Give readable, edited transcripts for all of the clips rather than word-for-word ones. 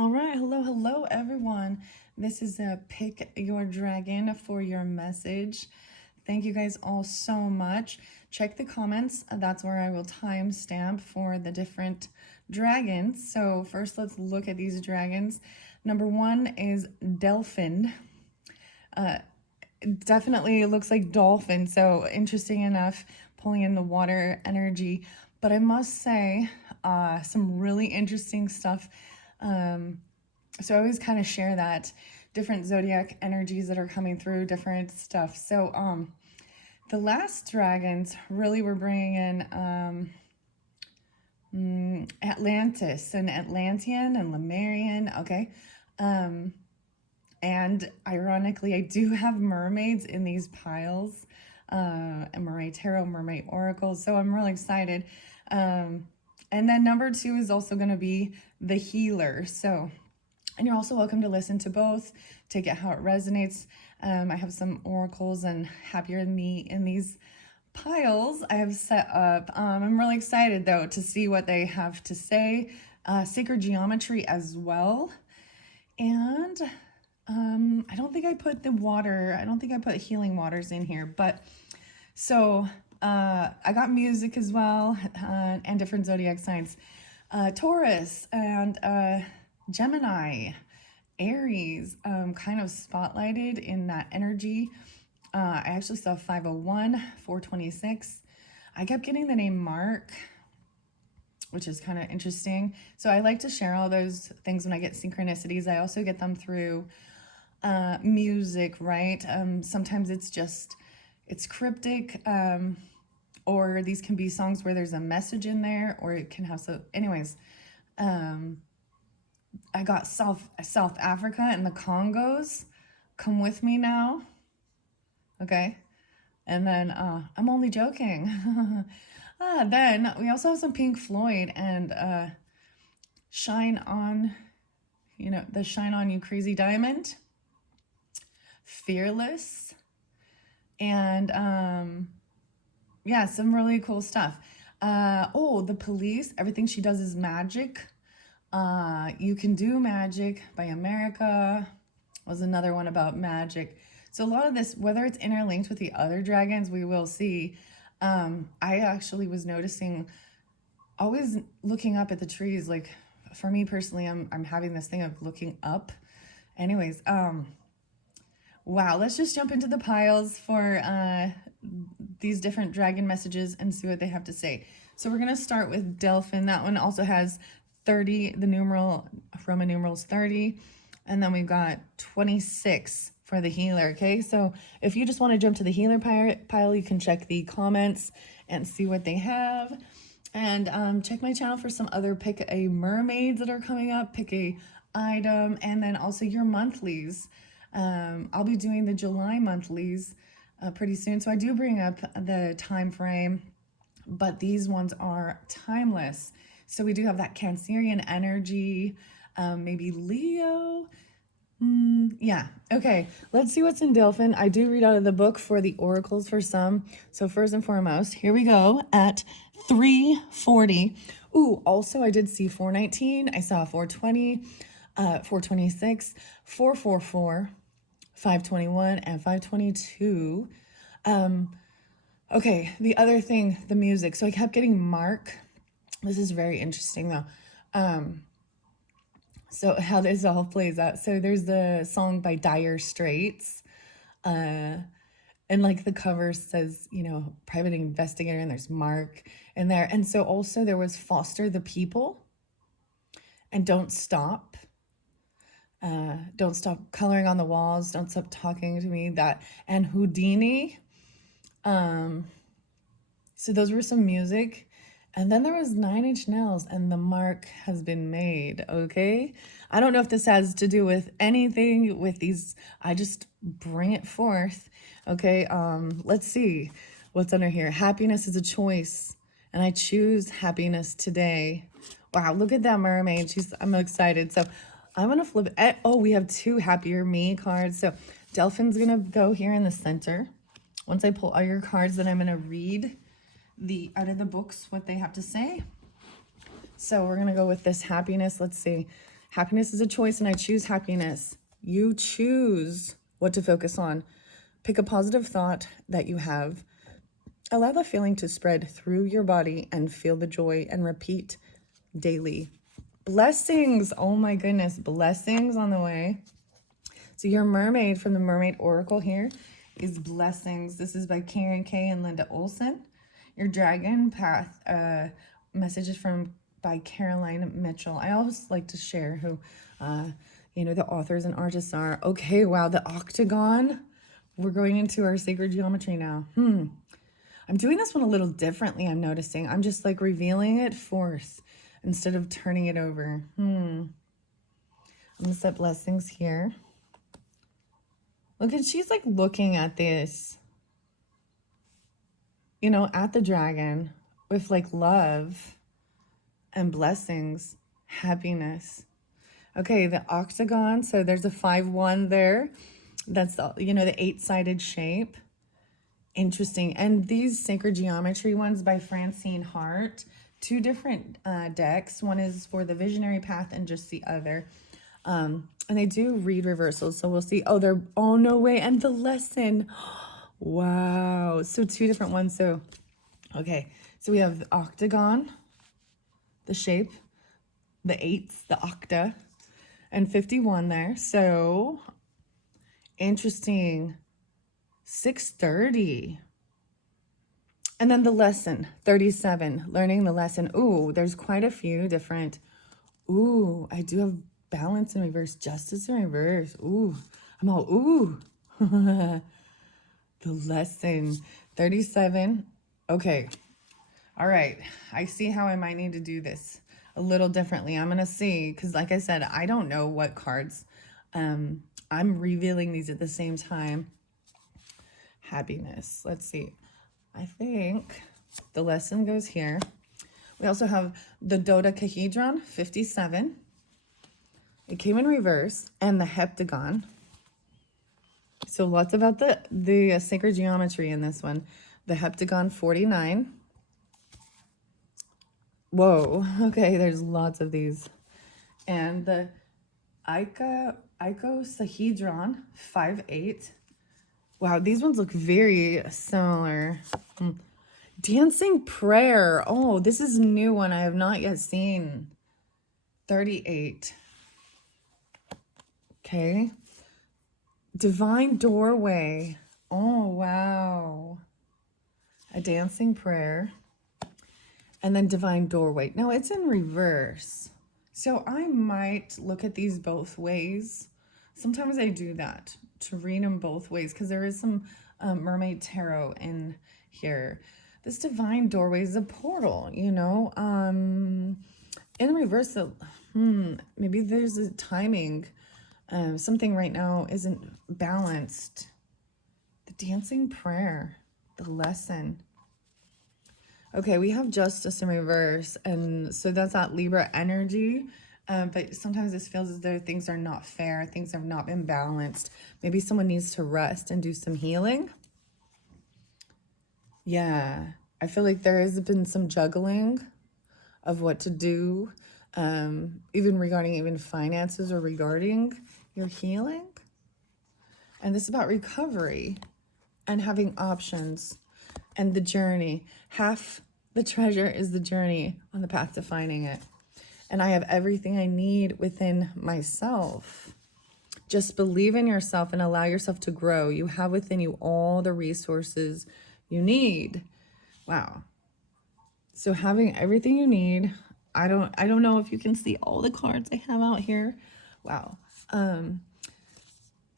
All right, hello everyone. This is a Pick Your Dragon for your message. Thank you guys all so much. Check the comments. That's where I will timestamp for the different dragons. So first let's look at these dragons. Number one is Delphin. Definitely looks like dolphin, so interesting enough, pulling in the water energy. But I must say, some really interesting stuff. So I always kind of share that different zodiac energies that are coming through, different stuff. So the last dragons really were bringing in Atlantis and Atlantean and Lemurian. Okay. And ironically, I do have mermaids in these piles, and mermaid tarot, mermaid oracles. So I'm really excited. And then number two is also going to be the healer. So, and you're also welcome to listen to both, take it how it resonates. I have some oracles and happier than me in these piles I have set up. I'm really excited though to see what they have to say. Sacred geometry as well. And I don't think I put the water, I don't think I put healing waters in here, but so I got music as well, and different zodiac signs. Taurus and Gemini, Aries, kind of spotlighted in that energy. I actually saw 501, 426. I kept getting the name Mark, which is kind of interesting. So I like to share all those things when I get synchronicities. I also get them through music, right? Sometimes it's cryptic, or these can be songs where there's a message in there, or it can have anyways. I got South Africa and the Congos. Come with me now. Okay. And then I'm only joking. Then we also have some Pink Floyd and Shine On, the Shine On You Crazy Diamond, Fearless, and yeah, some really cool stuff. The Police, Everything She Does Is Magic. You Can Do Magic by America was another one about magic. So a lot of this, whether it's interlinked with the other dragons, we will see. I actually was noticing, always looking up at the trees. Like for me personally, I'm having this thing of looking up. Anyways, wow, let's just jump into the piles for these different dragon messages and see what they have to say. So we're going to start with Delphin. That one also has 30, the numeral, Roman numerals 30. And then we've got 26 for the healer, okay? So if you just want to jump to the healer pile, you can check the comments and see what they have. And check my channel for some other pick a mermaids that are coming up, pick a item, and then also your monthlies. I'll be doing the July monthlies pretty soon. So I do bring up the time frame, but these ones are timeless. So we do have that Cancerian energy, maybe Leo. Yeah, okay, let's see what's in Delphin. I do read out of the book for the oracles for some. So first and foremost, here we go at 340. Ooh, also I did see 419. I saw 420, 426, 444, 521, and 522. Okay, the other thing, the music. So I kept getting Mark. This is very interesting though. So how this all plays out. So there's the song by Dire Straits. And like the cover says, private investigator, and there's Mark in there. And so also there was Foster the People and Don't Stop. Don't Stop Coloring on the Walls. Don't Stop Talking to Me. That and Houdini. So those were some music. And then there was 9 Inch Nails and the mark has been made, okay? I don't know if this has to do with anything with these. I just bring it forth, okay? Let's see what's under here. Happiness is a choice, and I choose happiness today. Wow, look at that mermaid. I'm excited. So I'm going to flip it. Oh, we have 2 Happier Me cards. So Delphin's going to go here in the center. Once I pull all your cards, then I'm going to read out of the books what they have to say. So we're gonna go with this happiness. Let's see. Happiness is a choice, and I choose happiness. You choose what to focus on. Pick a positive thought that you have. Allow the feeling to spread through your body and feel the joy, and repeat daily. Blessings. Oh my goodness. Blessings on the way. So your mermaid from the Mermaid Oracle here is blessings. This is by Karen Kay and Linda Olson. Your dragon path messages by Caroline Mitchell. I always like to share who the authors and artists are. Okay, wow, the octagon. We're going into our sacred geometry now. I'm doing this one a little differently, I'm noticing. I'm just like revealing it forth instead of turning it over. I'm gonna set blessings here. Look, and she's like looking at this, at the dragon with like love and blessings, happiness. Okay, the octagon. So there's a 5-1 there. That's the 8-sided shape. Interesting. And these sacred geometry ones by Francine Hart, 2 different decks. One is for the visionary path and just the other. And they do read reversals, so we'll see. Oh, no way. And the lesson. Wow. So 2 different ones. So, okay. So we have the octagon, the shape, the 8s, the octa, and 51 there. So, interesting. 630. And then the lesson, 37, learning the lesson. Ooh, there's quite a few different. Ooh, I do have balance in reverse, justice in reverse. Ooh, I'm all, ooh. The lesson, 37. Okay. All right. I see how I might need to do this a little differently. I'm going to see, because like I said, I don't know what cards. I'm revealing these at the same time. Happiness. Let's see. I think the lesson goes here. We also have the dodecahedron, 57. It came in reverse, and the heptagon. So lots about the sacred geometry in this one. The heptagon, 49. Whoa. Okay, there's lots of these. And the icosahedron, 5-8. Wow, these ones look very similar. Dancing prayer. Oh, this is a new one I have not yet seen. 38. Okay. Divine doorway. Oh, wow. A dancing prayer. And then divine doorway. Now it's in reverse. So I might look at these both ways. Sometimes I do that to read them both ways because there is some mermaid tarot in here. This divine doorway is a portal, in reverse. Maybe there's a timing. Something right now isn't balanced. The dancing prayer, the lesson. Okay, we have justice in reverse, and so that's that Libra energy. But sometimes this feels as though things are not fair, things have not been balanced. Maybe someone needs to rest and do some healing. Yeah, I feel like there has been some juggling of what to do, even regarding finances or regarding your healing. And this is about recovery and having options. And the journey. Half the treasure is the journey on the path to finding it. And I have everything I need within myself. Just believe in yourself and allow yourself to grow. You have within you all the resources you need. Wow. So having everything you need. I don't know if you can see all the cards I have out here. Wow.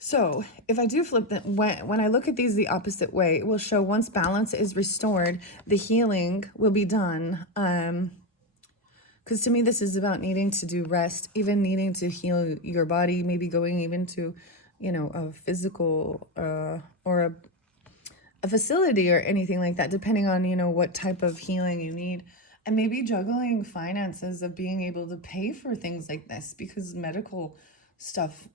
So if I do flip them, when I look at these the opposite way, it will show once balance is restored, the healing will be done. Because to me, this is about needing to do rest, even needing to heal your body, maybe going even to, a physical or a facility or anything like that, depending on, what type of healing you need. And maybe juggling finances of being able to pay for things like this because medical stuff,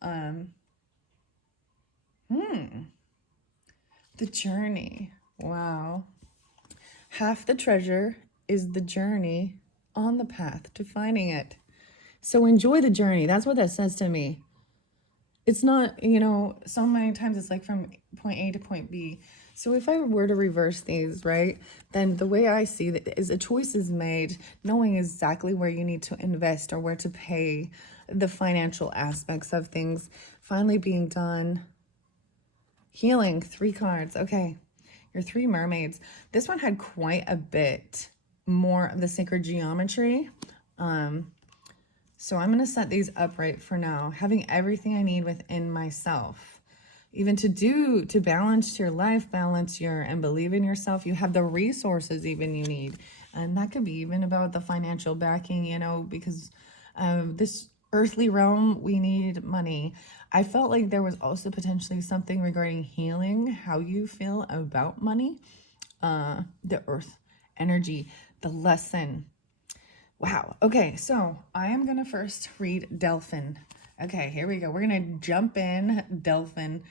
the journey. Wow. Half the treasure is the journey on the path to finding it. So enjoy the journey. That's what that says to me. It's not, so many times it's like from point A to point B. So if I were to reverse these, right, then the way I see that is a choice is made, knowing exactly where you need to invest or where to pay, the financial aspects of things finally being done. Healing, 3 cards. Okay, your 3 mermaids. This one had quite a bit more of the sacred geometry. So I'm going to set these upright for now, having everything I need within myself. Even to balance your life, and believe in yourself. You have the resources even you need. And that could be even about the financial backing, because this earthly realm, we need money. I felt like there was also potentially something regarding healing, how you feel about money, the earth energy, the lesson. Wow. Okay, so I am going to first read Delphin. Okay, here we go. We're going to jump in Delphin.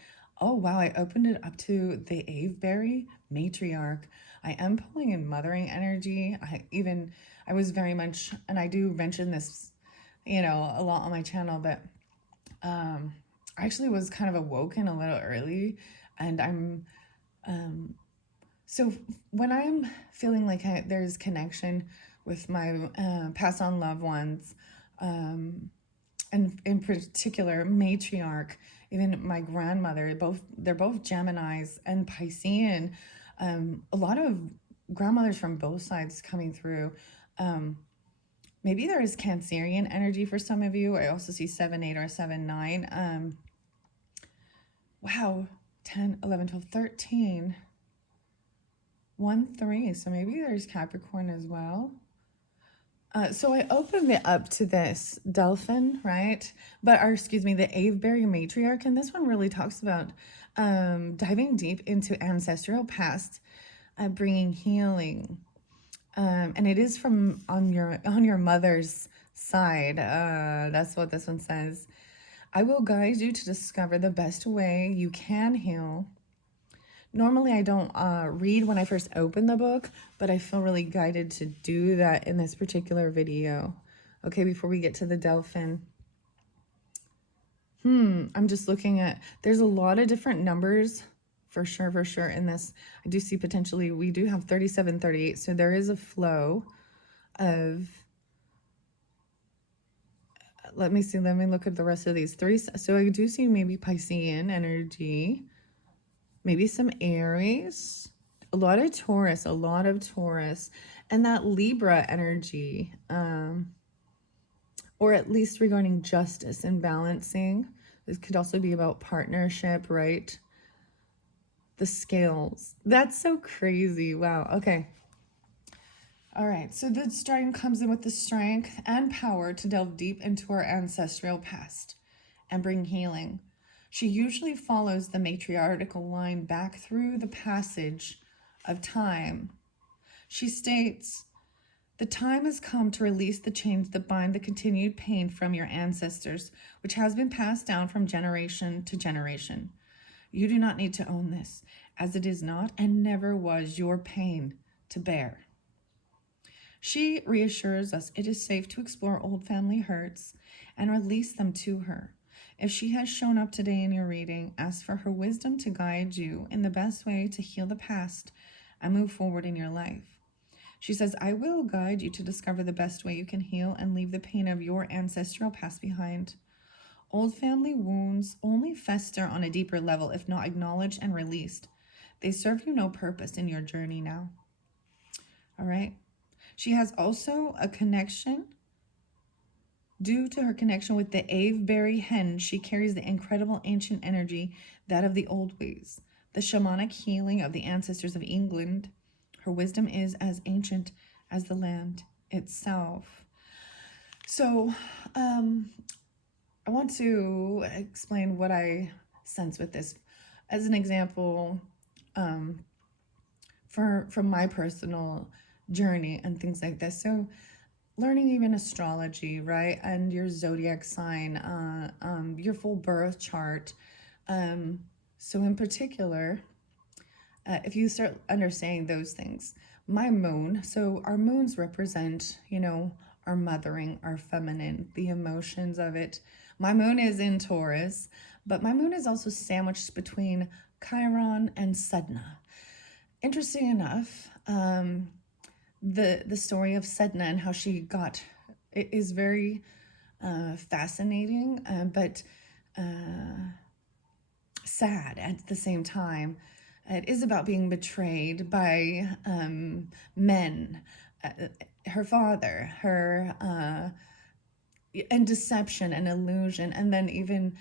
Oh, wow. I opened it up to the Aveberry matriarch. I am pulling in mothering energy. I was very much, and I do mention this, a lot on my channel, but I actually was kind of awoken a little early, and so when I'm feeling like there's connection with my past on loved ones, and in particular matriarch, even my grandmother, they're both Geminis and Piscean. A lot of grandmothers from both sides coming through. Maybe there is Cancerian energy for some of you. I also see 7-8 or 7-9. Wow, 10, 11, 12, 13. 1-3, so maybe there's Capricorn as well. So I opened it up to this Delphin, right? Excuse me, the Aveberry matriarch, and this one really talks about diving deep into ancestral past, bringing healing, and it is from on your mother's side. That's what this one says. I will guide you to discover the best way you can heal. Normally, I don't read when I first open the book, but I feel really guided to do that in this particular video. Okay, before we get to the Delphin. I'm just looking at, there's a lot of different numbers for sure in this. I do see potentially, we do have 37, 38, so there is a flow of, let me look at the rest of these. So I do see maybe Piscean energy. Maybe some Aries, a lot of Taurus, and that Libra energy, or at least regarding justice and balancing. This could also be about partnership, right? The scales. That's so crazy. Wow. Okay. All right. So the dragon comes in with the strength and power to delve deep into our ancestral past and bring healing. She usually follows the matriarchal line back through the passage of time. She states, the time has come to release the chains that bind the continued pain from your ancestors, which has been passed down from generation to generation. You do not need to own this, as it is not and never was your pain to bear. She reassures us it is safe to explore old family hurts and release them to her. If she has shown up today in your reading, ask for her wisdom to guide you in the best way to heal the past and move forward in your life. She says, I will guide you to discover the best way you can heal and leave the pain of your ancestral past behind. Old family wounds only fester on a deeper level if not acknowledged and released. They serve you no purpose in your journey now. All right. She has also a connection. Due to her connection with the Aveberry hen, she carries the incredible ancient energy, that of the old ways, the shamanic healing of the ancestors of England. Her wisdom is as ancient as the land itself. So, I want to explain what I sense with this. As an example, from my personal journey and things like this. So, learning even astrology, right? And your zodiac sign, your full birth chart. So in particular, if you start understanding those things, my moon, so our moons represent, our mothering, our feminine, the emotions of it. My moon is in Taurus, but my moon is also sandwiched between Chiron and Sedna. Interesting enough, the story of Sedna and how she got it is very fascinating, but sad at the same time. It is about being betrayed by men, her father, her, and deception and illusion. And then even,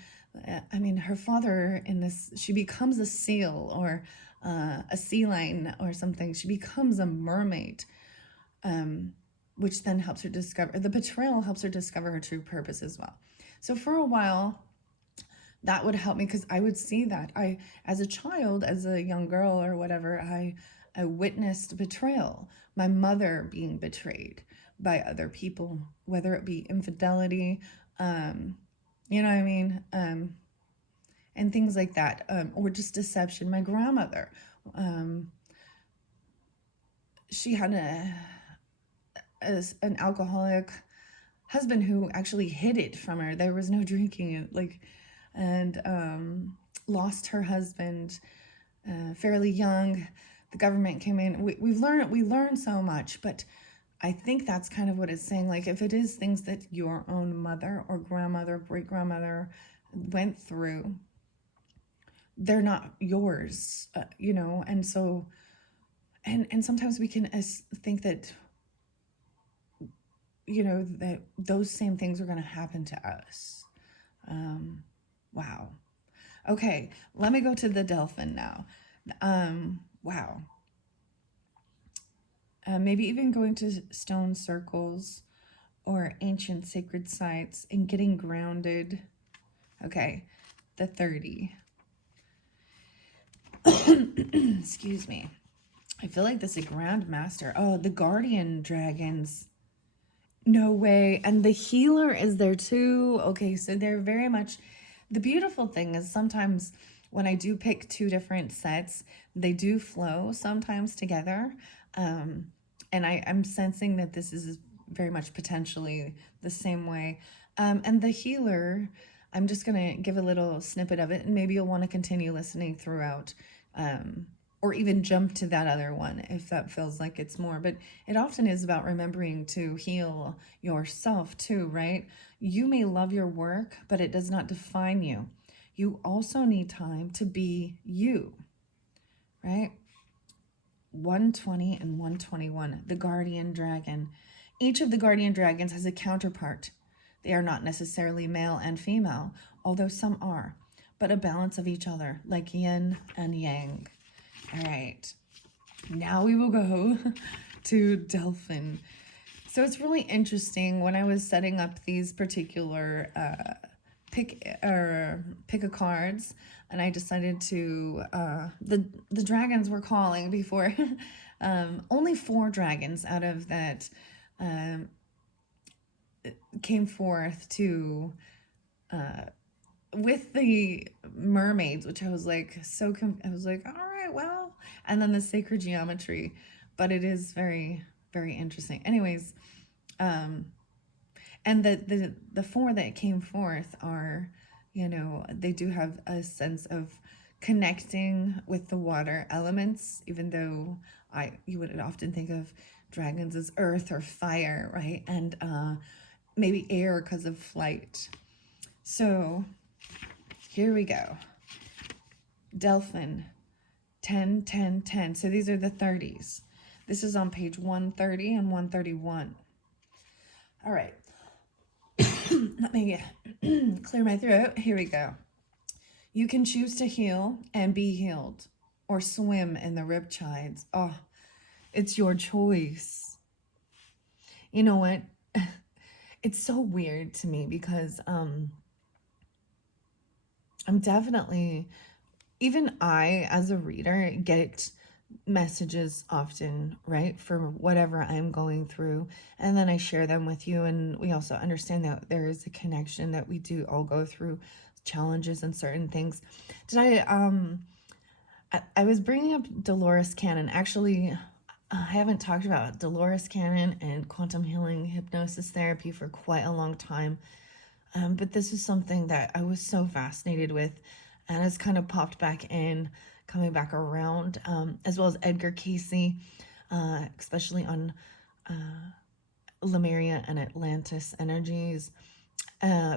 I mean, her father in this, she becomes a seal or a sea lion or something. She becomes a mermaid, which then helps her discover, the betrayal helps her discover her true purpose as well. So for a while, that would help me because I would see that. As a child, as a young girl or whatever, I witnessed betrayal, my mother being betrayed by other people, whether it be infidelity, you know what I mean? And things like that, or just deception. My grandmother, she had an alcoholic husband who actually hid it from her. There was no drinking, and lost her husband fairly young. The government came in. We learned so much, but I think that's kind of what it's saying. Like, if it is things that your own mother or grandmother, great grandmother went through, they're not yours, you know. And so, and sometimes we can think that, you know, that those same things are going to happen to us. Wow. Okay, let me go to the Delphin now. Wow. Maybe even going to stone circles or ancient sacred sites and getting grounded. Okay, the 30. Excuse me. I feel like this is a Grand Master. Oh, the Guardian Dragons. No way. And the Healer is there too. Okay, so they're very much... The beautiful thing is sometimes when I do pick two different sets, they do flow sometimes together. And I'm sensing that this is very much potentially the same way. And the Healer, I'm just going to give a little snippet of it, and maybe you'll want to continue listening throughout, or even jump to that other one if that feels like it's more. But it often is about remembering to heal yourself too, right? You may love your work, but it does not define you. You also need time to be you, right? 120 and 121, the Guardian Dragon. Each of the Guardian Dragons has a counterpart. They are not necessarily male and female, although some are, but a balance of each other, like yin and yang. All right, now we will go to Delphin. So it's really interesting when I was setting up these particular pick a cards, and I decided to the dragons were calling before. Only 4 dragons out of that came forth to with the mermaids, which I was like I was like, all right, well, and then the sacred geometry, but it is very, very interesting. Anyways, and the 4 that came forth are, you know, they do have a sense of connecting with the water elements, even though you would often think of dragons as earth or fire, right? And maybe air because of flight. So here we go. Delphin, 10, 10, 10. So these are the 30s. This is on page 130 and 131. All right. Let me clear my throat. Here we go. You can choose to heal and be healed, or swim in the riptides. Oh, it's your choice. You know what? It's so weird to me because I'm definitely, even I, as a reader, get messages often, right, for whatever I'm going through, and then I share them with you, and we also understand that there is a connection, that we do all go through challenges and certain things. Did I was bringing up Dolores Cannon. Actually, I haven't talked about Dolores Cannon and quantum healing hypnosis therapy for quite a long time. But this is something that I was so fascinated with and has kind of popped back in, coming back around, as well as Edgar Casey, especially on Lemuria and Atlantis energies,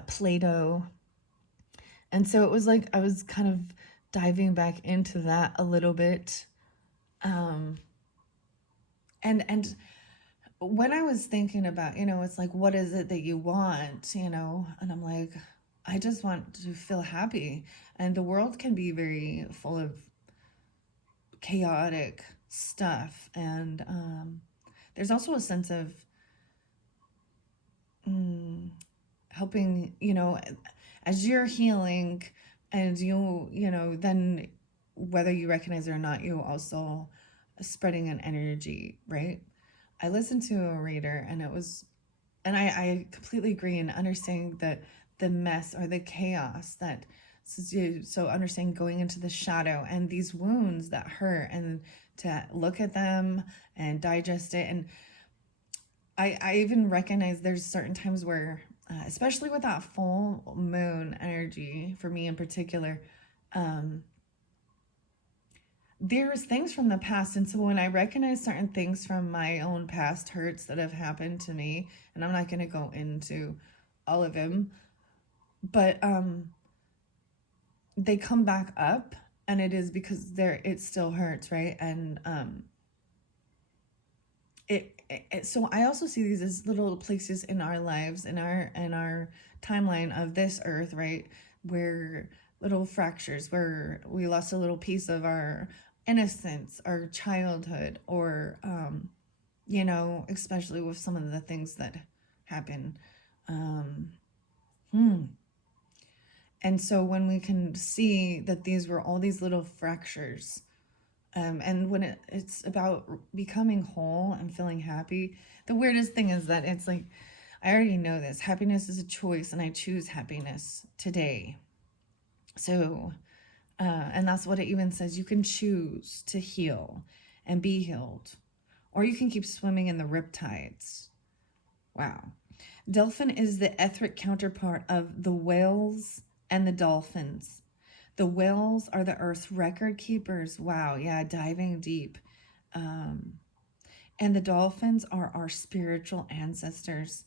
Plato. And so it was like I was kind of diving back into that a little bit. And when I was thinking about, it's like, what is it that you want, And I'm like, I just want to feel happy. And the world can be very full of chaotic stuff. And there's also a sense of helping, as you're healing and then whether you recognize it or not, you also spreading an energy, right? I listened to a reader and I completely agree in understanding that the mess or the chaos that so understanding going into the shadow and these wounds that hurt and to look at them and digest it. And I even recognize there's certain times where especially with that full moon energy for me in particular, there's things from the past. And so when I recognize certain things from my own past hurts that have happened to me, and I'm not going to go into all of them, but they come back up, and it is because it still hurts, right? And so I also see these as little places in our lives, in our timeline of this earth, right, where little fractures, where we lost a little piece of our innocence, our childhood, or especially with some of the things that happen. And so when we can see that these were all these little fractures, and when it's about becoming whole and feeling happy, the weirdest thing is that it's like, I already know this. Happiness is a choice, and I choose happiness today. So, and that's what it even says. You can choose to heal and be healed, or you can keep swimming in the riptides. Wow. Delphin is the etheric counterpart of the whales and the dolphins. The whales are the Earth's record keepers. Wow, yeah, diving deep. And the dolphins are our spiritual ancestors.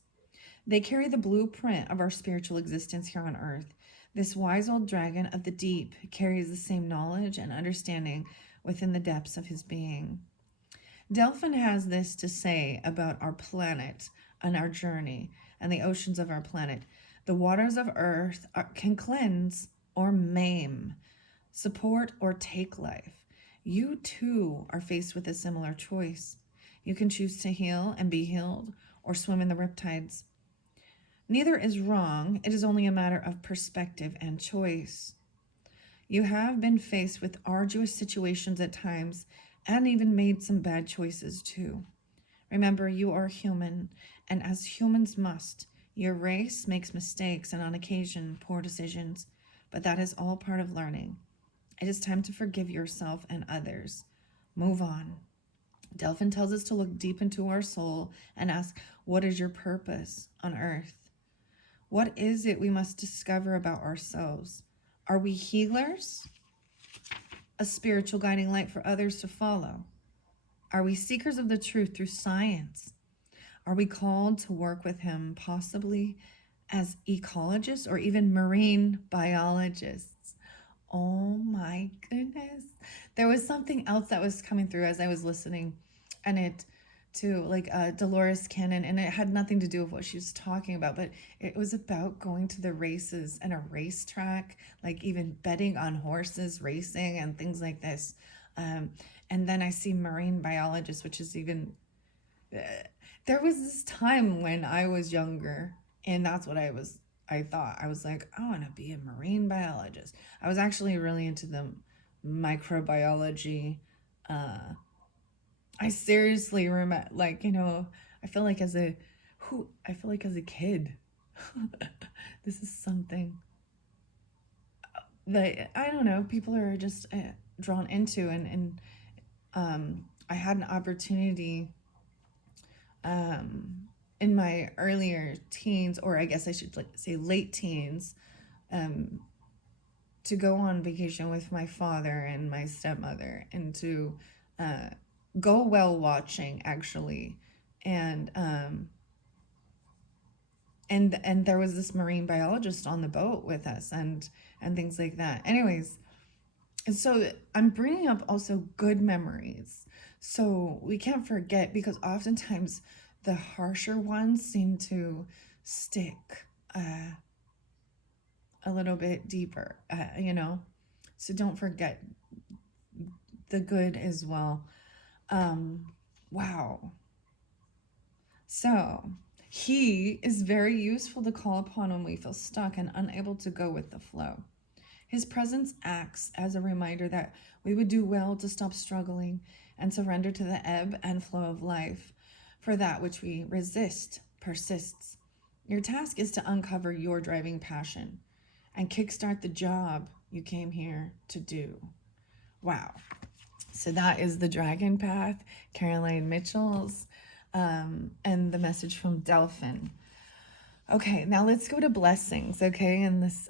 They carry the blueprint of our spiritual existence here on Earth. This wise old dragon of the deep carries the same knowledge and understanding within the depths of his being. Delphin has this to say about our planet and our journey and the oceans of our planet. The waters of Earth can cleanse or maim, support or take life. You too are faced with a similar choice. You can choose to heal and be healed or swim in the riptides. Neither is wrong. It is only a matter of perspective and choice. You have been faced with arduous situations at times and even made some bad choices too. Remember, you are human, and as humans must, your race makes mistakes and on occasion poor decisions, but that is all part of learning. It is time to forgive yourself and others. Move on. Delphin tells us to look deep into our soul and ask, what is your purpose on earth? What is it we must discover about ourselves? Are we healers? A spiritual guiding light for others to follow? Are we seekers of the truth through science? Are we called to work with him, possibly as ecologists or even marine biologists? Oh my goodness. There was something else that was coming through as I was listening, and it to like Dolores Cannon, and it had nothing to do with what she was talking about, but it was about going to the races and a racetrack, like even betting on horses, racing, and things like this. And then I see marine biologists, which is even. There was this time when I was younger, and that's what I thought. I was like, I want to be a marine biologist. I was actually really into the microbiology. I seriously remember, like, I feel like as a kid, this is something that I don't know, people are just drawn into, and I had an opportunity in my earlier teens, or I guess I should say late teens, um, to go on vacation with my father and my stepmother, and to uh, go whale watching actually, and and there was this marine biologist on the boat with us, and things like that. Anyways, and so I'm bringing up also good memories, so we can't forget, because oftentimes the harsher ones seem to stick uh, a little bit deeper, so don't forget the good as well. Wow. So he is very useful to call upon when we feel stuck and unable to go with the flow. His presence acts as a reminder that we would do well to stop struggling and surrender to the ebb and flow of life, for that which we resist persists. Your task is to uncover your driving passion and kickstart the job you came here to do. Wow. So that is the Dragon Path, Caroline Mitchell's, and the message from Delphin. Okay, now let's go to blessings, okay? And this,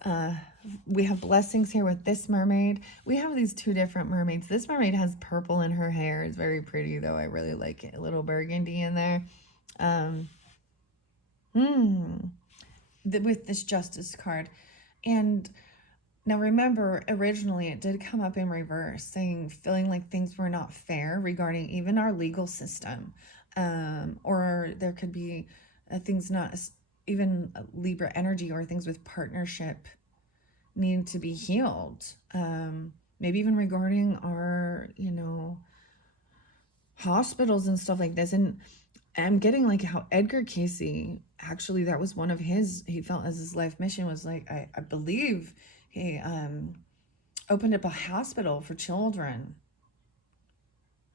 we have blessings here with this mermaid. We have these two different mermaids. This mermaid has purple in her hair. It's very pretty, though. I really like it. A little burgundy in there. With this Justice card. And now remember, originally it did come up in reverse, saying feeling like things were not fair regarding even our legal system. Or there could be things not, even Libra energy, or things with partnership need to be healed. Maybe even regarding our, hospitals and stuff like this. And I'm getting like how Edgar Casey, actually, that was one of he felt as his life mission was like, I believe he opened up a hospital for children.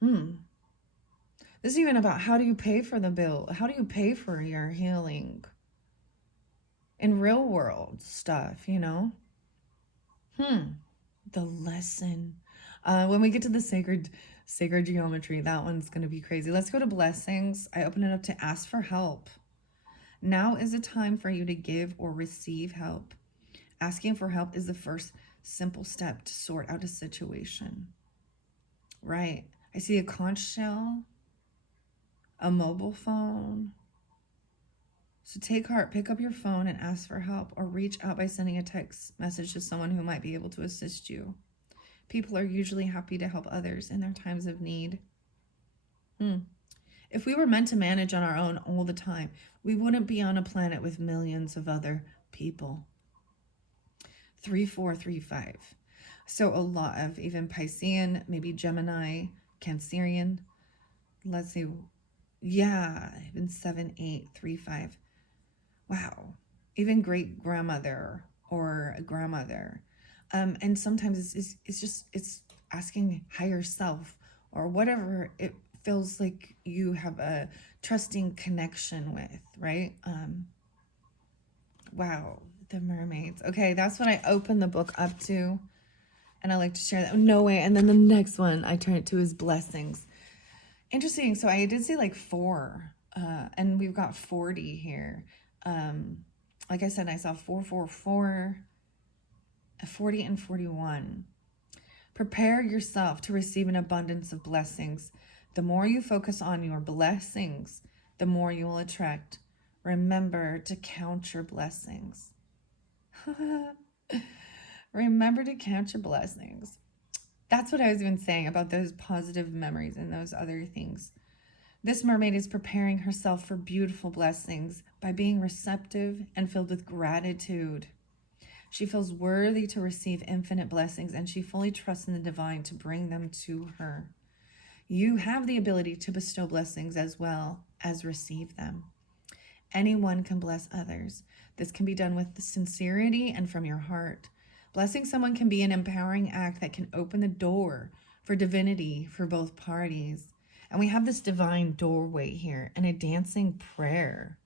This is even about, how do you pay for the bill? How do you pay for your healing in real world stuff, The lesson. When we get to the sacred geometry, that one's going to be crazy. Let's go to blessings. I open it up to ask for help. Now is a time for you to give or receive help. Asking for help is the first simple step to sort out a situation. Right. I see a conch shell, a mobile phone. So take heart, pick up your phone and ask for help, or reach out by sending a text message to someone who might be able to assist you. People are usually happy to help others in their times of need. If we were meant to manage on our own all the time, we wouldn't be on a planet with millions of other people. 3435. So a lot of even Piscean, maybe Gemini, Cancerian. Let's see. Yeah, even 7835. Wow. Even great grandmother or a grandmother. And sometimes it's asking higher self, or whatever it feels like you have a trusting connection with, right? Wow, the mermaids. Okay, that's what I opened the book up to, and I like to share that. No way. And then the next one I turn it to is blessings. Interesting. So I did say like 4, and we've got 40 here. Like I said, I saw 444, 40, and 41. Prepare yourself to receive an abundance of blessings. The more you focus on your blessings, the more you will attract. Remember to count your blessings. Remember to count your blessings. That's what I was even saying about those positive memories and those other things. This mermaid is preparing herself for beautiful blessings by being receptive and filled with gratitude. She feels worthy to receive infinite blessings, and she fully trusts in the divine to bring them to her. You have the ability to bestow blessings as well as receive them. Anyone can bless others. This can be done with sincerity and from your heart. Blessing someone can be an empowering act that can open the door for divinity for both parties. And we have this divine doorway here and a dancing prayer.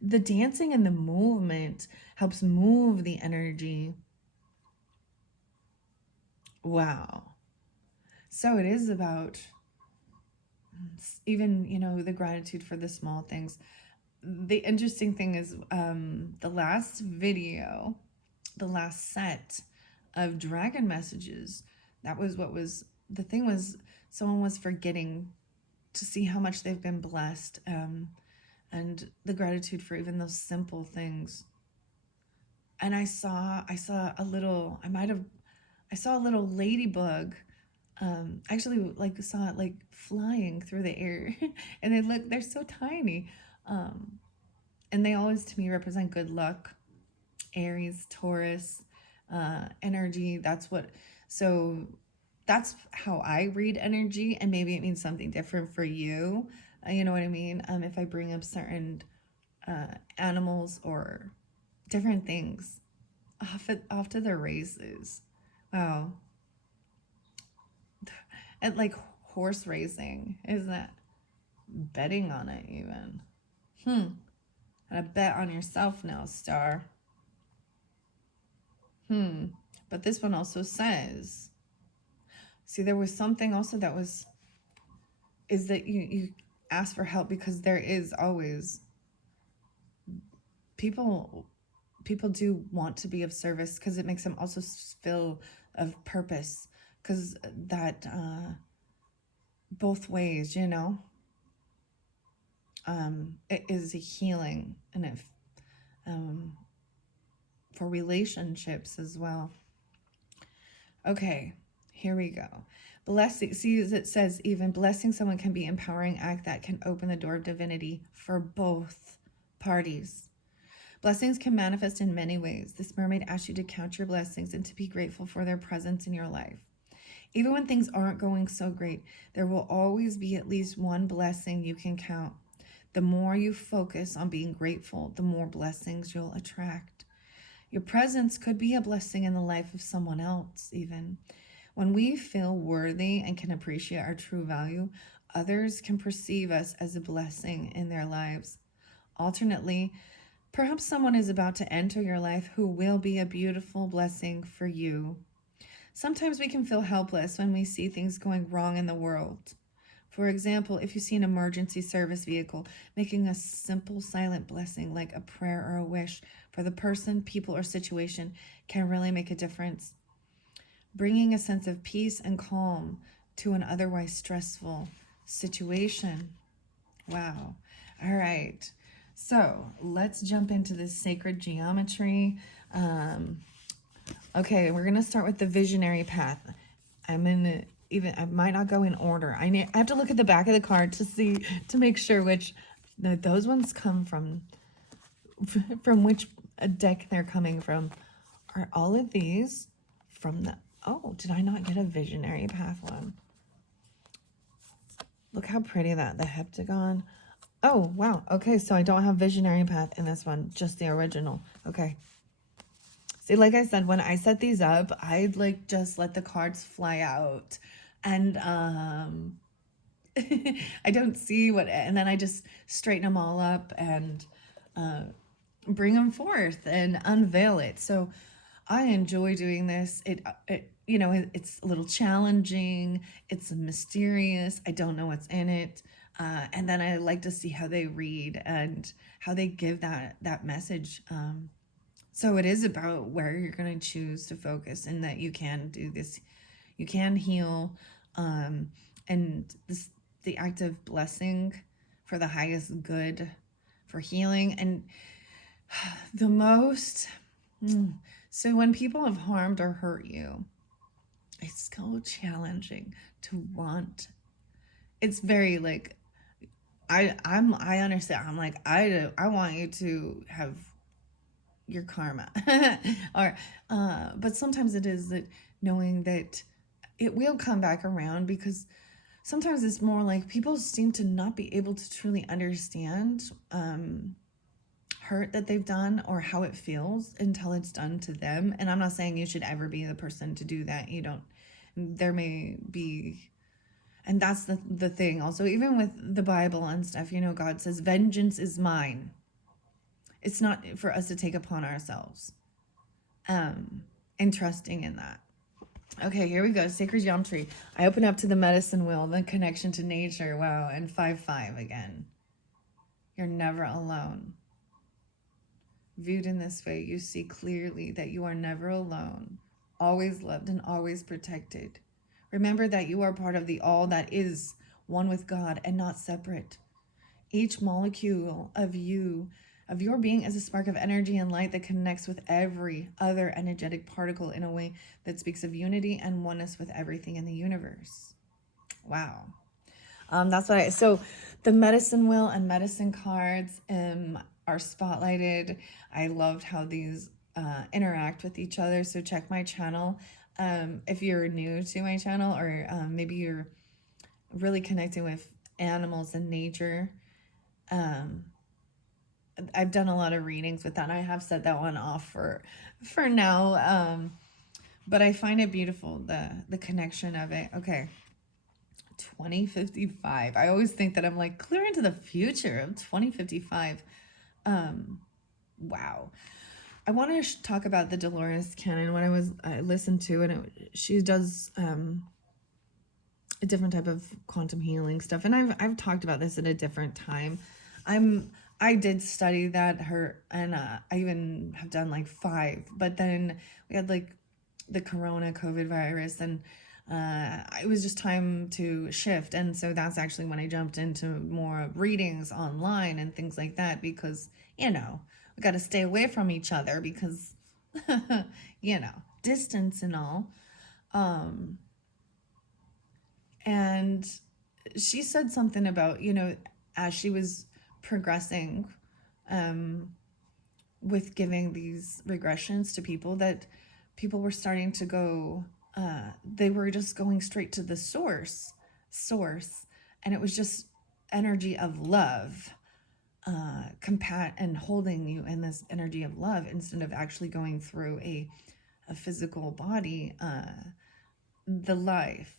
The dancing and the movement helps move the energy. Wow. So it is about even, the gratitude for the small things. The interesting thing is, the last video, the last set of dragon messages, that was what was the thing, was someone was forgetting to see how much they've been blessed, and the gratitude for even those simple things. And I saw a little, I saw a little ladybug, actually, like, saw it like flying through the air. And they're so tiny. And they always to me represent good luck, Aries, Taurus, energy. So that's how I read energy, and maybe it means something different for you. You know what I mean? If I bring up certain animals or different things, off to the races. Wow. And like horse racing, is that betting on it even? And a bet on yourself now, Star. But this one also says, see, there was something also that is that you ask for help, because there is always people do want to be of service, because it makes them also feel of purpose, because that both ways, it is a healing, and if for relationships as well. Okay, here we go. Blessing, see, as it says, even blessing someone can be an empowering act that can open the door of divinity for both parties. Blessings can manifest in many ways. This mermaid asks you to count your blessings and to be grateful for their presence in your life. Even when things aren't going so great, there will always be at least one blessing you can count. The more you focus on being grateful, the more blessings you'll attract. Your presence could be a blessing in the life of someone else, even. When we feel worthy and can appreciate our true value, others can perceive us as a blessing in their lives. Alternately, perhaps someone is about to enter your life who will be a beautiful blessing for you. Sometimes we can feel helpless when we see things going wrong in the world. For example, if you see an emergency service vehicle, making a simple silent blessing like a prayer or a wish for the person, people, or situation can really make a difference, bringing a sense of peace and calm to an otherwise stressful situation. Wow. All right. So let's jump into this sacred geometry. Okay, we're going to start with the visionary path. I might not go in order. I have to look at the back of the card to make sure which those ones come from which deck they're coming from. Are all of these from the, oh, did I not get a visionary path one? Look how pretty the heptagon. Oh, wow. Okay, so I don't have visionary path in this one, just the original. Okay. See, like I said, when I set these up, I'd like just let the cards fly out, and I don't see and then I just straighten them all up and bring them forth and unveil it. So I enjoy doing this. It's a little challenging. It's mysterious. I don't know what's in it. And then I like to see how they read and how they give that message. So it is about where you're going to choose to focus, and that you can do this. You can heal. And the act of blessing for the highest good, for healing. And the most, so when people have harmed or hurt you, it's so challenging to want. It's very like, I understand. I'm like, I want you to have your karma. Or but sometimes it is that knowing that it will come back around, because sometimes it's more like people seem to not be able to truly understand hurt that they've done or how it feels until it's done to them. And I'm not saying you should ever be the person to do that. There may be, and that's the thing also, even with the Bible and stuff, God says, vengeance is mine. It's not for us to take upon ourselves, and trusting in that. Okay, here we go. Sacred geometry. I open up to the medicine wheel, the connection to nature. Wow. And 5-5 again. You're never alone. Viewed in this way, you see clearly that you are never alone, always loved and always protected. Remember that you are part of the all that is, one with God and not separate. Each molecule of your being, is a spark of energy and light that connects with every other energetic particle in a way that speaks of unity and oneness with everything in the universe. Wow. That's what so the medicine wheel and medicine cards are spotlighted. I loved how these interact with each other. So check my channel. If you're new to my channel, or maybe you're really connecting with animals and nature. I've done a lot of readings with that, and I have set that one off for now. But I find it beautiful, the connection of it. Okay. 2055. I always think that I'm like clear into the future of 2055. Wow. I want to talk about the Dolores Cannon. When I listened to it, she does a different type of quantum healing stuff, and I've talked about this at a different time. I did study that and I even have done like 5, but then we had like the COVID virus, and it was just time to shift. And so that's actually when I jumped into more readings online and things like that, because, we got to stay away from each other because, distance and all. And she said something about, as she was progressing with giving these regressions to people, that people were starting to go, they were just going straight to the source, and it was just energy of love, and holding you in this energy of love, instead of actually going through a physical body, the life.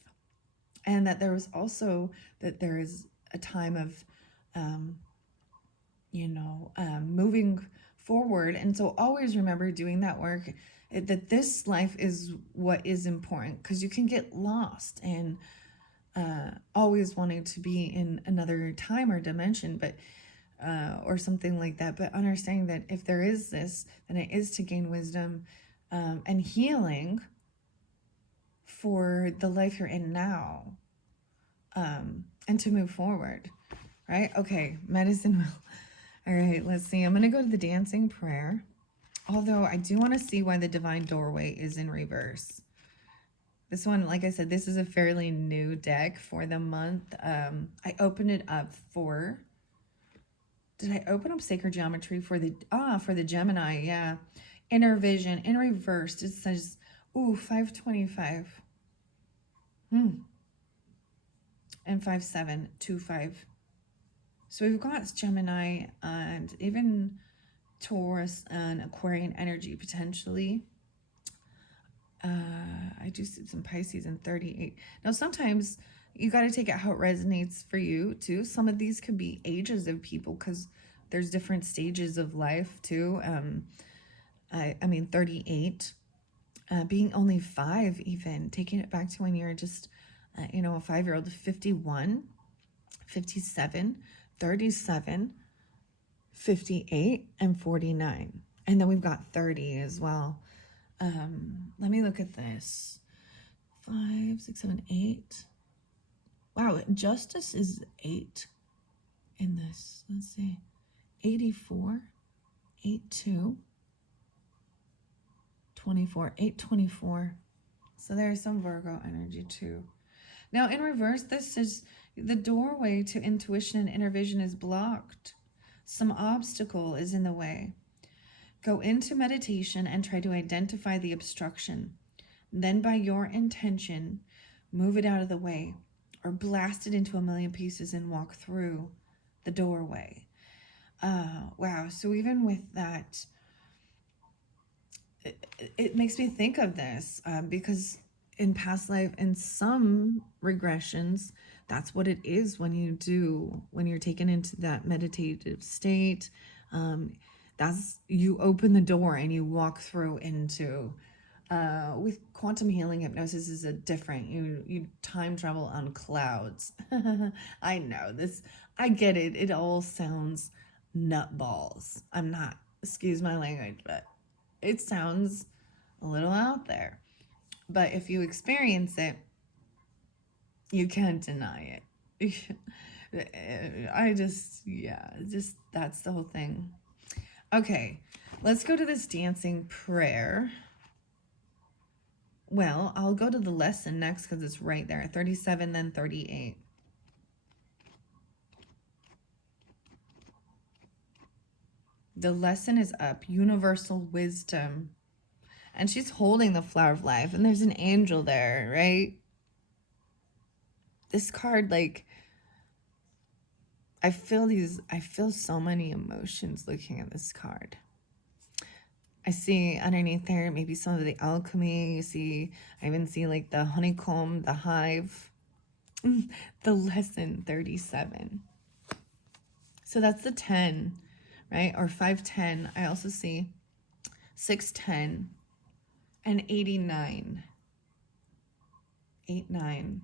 And that there was also, that there is a time of, moving forward. And so always remember doing that work, that this life is what is important, because you can get lost and always wanting to be in another time or dimension, but or something like that. But understanding that if there is this, then it is to gain wisdom and healing for the life you're in now, and to move forward, right? Okay, medicine wheel. All right, let's see. I'm going to go to the dancing prayer. Although I do want to see why the divine doorway is in reverse. This one, like I said, this is a fairly new deck for the month. I opened it up for... Did I open up sacred geometry for the Gemini? Yeah. Inner vision. In reverse, it says, 525. And 5-7, 2-5. So we've got Gemini and even Taurus and Aquarian energy potentially. I do see some Pisces in 38. Now, sometimes you got to take it how it resonates for you too. Some of these could be ages of people, because there's different stages of life too. I mean, 38, being only 5, even taking it back to when you're just, a 5-year-old, 51, 57, 37, 58, and 49. And then we've got 30 as well. Let me look at this. 5, 6, 7, 8. Wow, justice is 8 in this. Let's see. 84, 82, 24, 824. So there's some Virgo energy too. Now in reverse, this is the doorway to intuition and inner vision is blocked. Some obstacle is in the way. Go into meditation and try to identify the obstruction. Then by your intention, move it out of the way, or blast it into a million pieces and walk through the doorway. Wow. So even with that, it makes me think of this, because in past life, in some regressions, that's what it is when you're taken into that meditative state. That's, you open the door and you walk through into With quantum healing, hypnosis is a different. You time travel on clouds. I know this. I get it. It all sounds nutballs. I'm not. Excuse my language, but it sounds a little out there. But if you experience it, you can't deny it. Just that's the whole thing. Okay, let's go to this dancing prayer. Well, I'll go to the lesson next because it's right there. 37, then 38. The lesson is up. Universal wisdom. And she's holding the flower of life. And there's an angel there, right? This card, like, I feel so many emotions looking at this card. I see underneath there maybe some of the alchemy. I even see like the honeycomb, the hive. The lesson 37. So that's the 10, right? Or 510. I also see 610 and 89. 89.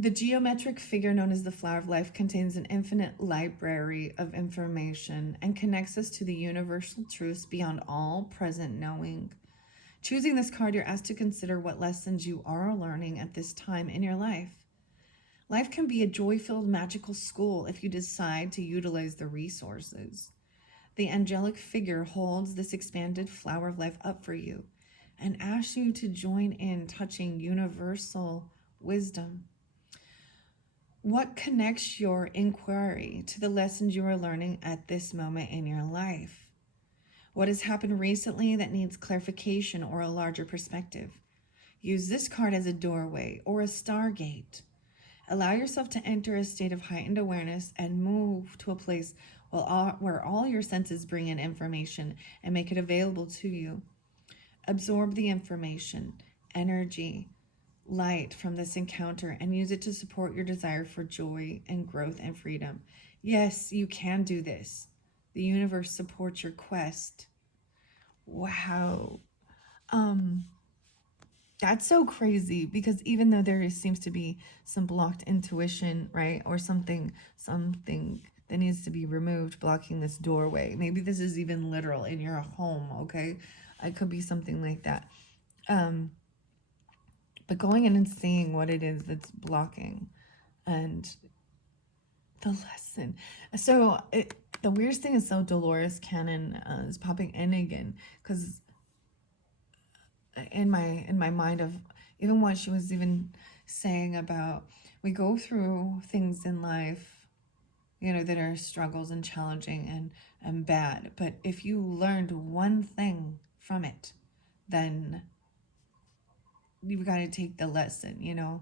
The geometric figure known as the flower of life contains an infinite library of information and connects us to the universal truths beyond all present knowing. Choosing this card, you're asked to consider what lessons you are learning at this time in your life. Life can be a joy-filled, magical school if you decide to utilize the resources. The angelic figure holds this expanded flower of life up for you and asks you to join in touching universal wisdom. What connects your inquiry to the lessons you are learning at this moment in your life? What has happened recently that needs clarification or a larger perspective? Use this card as a doorway or a stargate. Allow yourself to enter a state of heightened awareness and move to a place where all your senses bring in information and make it available to you. Absorb the information, energy, light from this encounter and use it to support your desire for joy and growth and freedom. Yes, you can do this. The universe supports your quest. Wow. That's so crazy because even though there seems to be some blocked intuition, right? Or something that needs to be removed, blocking this doorway. Maybe this is even literal in your home, okay? It could be something like that. But going in and seeing what it is that's blocking and the lesson. So the weirdest thing is, so Dolores Cannon is popping in again because in my mind of even what she was even saying about we go through things in life, that are struggles and challenging and bad. But if you learned one thing from it, then you've got to take the lesson.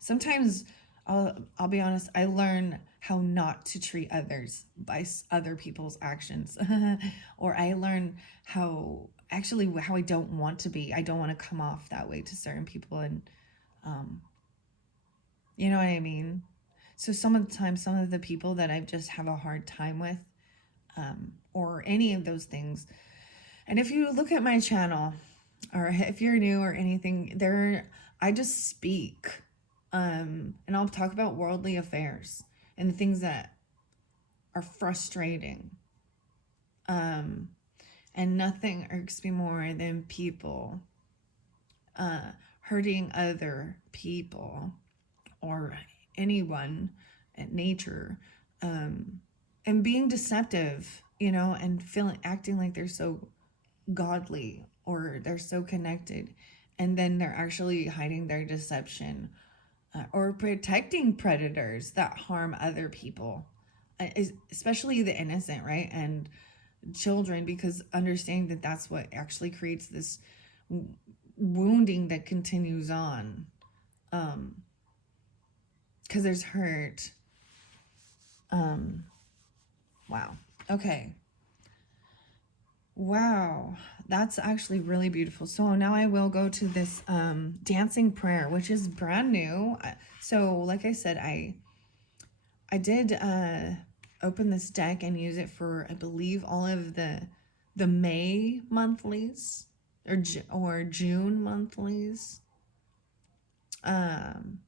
Sometimes I'll be honest, I learn how not to treat others by other people's actions. Or I learn how I don't want to be. I don't want to come off that way to certain people. And you know what I mean? So some of the people that I just have a hard time with, or any of those things. And if you look at my channel, or if you're new or anything, I just speak. And I'll talk about worldly affairs and the things that are frustrating. And nothing irks me more than people hurting other people or anyone at nature, and being deceptive, and acting like they're so godly or they're so connected, and then they're actually hiding their deception, or protecting predators that harm other people, especially the innocent, right? And children, because understanding that that's what actually creates this wounding that continues on, because there's hurt. Wow. Okay. Wow, that's actually really beautiful. So now I will go to this dancing prayer, which is brand new. So like I said, I did open this deck and use it for, I believe, all of the the May monthlies or June monthlies. And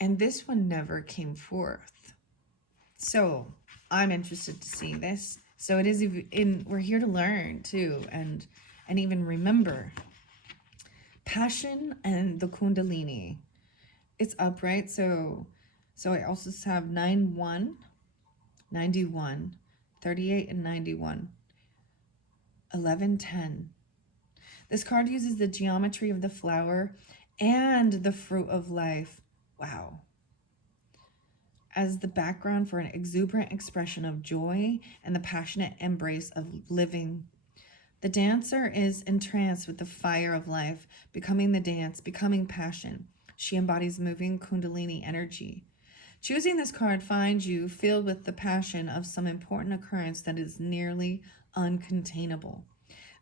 this one never came forth. So I'm interested to see this. So it is we're here to learn too, and even remember passion and the Kundalini. It's upright, so I also have 9-1, 91, 38, and 91, 11, 10. This card uses the geometry of the flower and the fruit of life. Wow. As the background for an exuberant expression of joy and the passionate embrace of living. The dancer is entranced with the fire of life, becoming the dance, becoming passion. She embodies moving Kundalini energy. Choosing this card finds you filled with the passion of some important occurrence that is nearly uncontainable.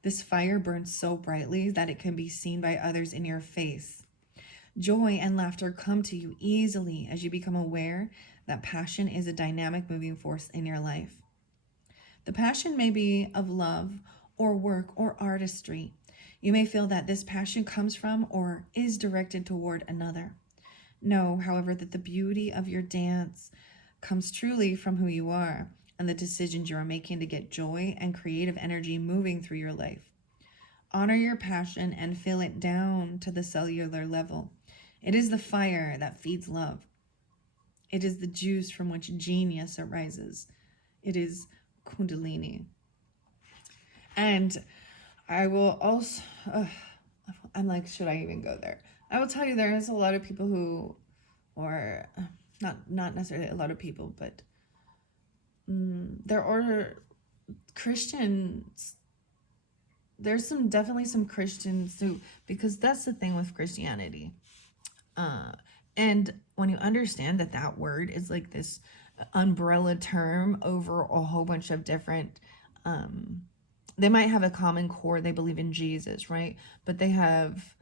This fire burns so brightly that it can be seen by others in your face. Joy and laughter come to you easily as you become aware that passion is a dynamic moving force in your life. The passion may be of love or work or artistry. You may feel that this passion comes from or is directed toward another. Know, however, that the beauty of your dance comes truly from who you are and the decisions you are making to get joy and creative energy moving through your life. Honor your passion and feel it down to the cellular level. It is the fire that feeds love. It is the juice from which genius arises. It is Kundalini. And I will also, I'm like, should I even go there? I will tell you, there is a lot of people who, or not necessarily a lot of people, but there are Christians. There's definitely some Christians who, because that's the thing with Christianity. And when you understand that word is like this umbrella term over a whole bunch of different, they might have a common core. They believe in Jesus, right? But they have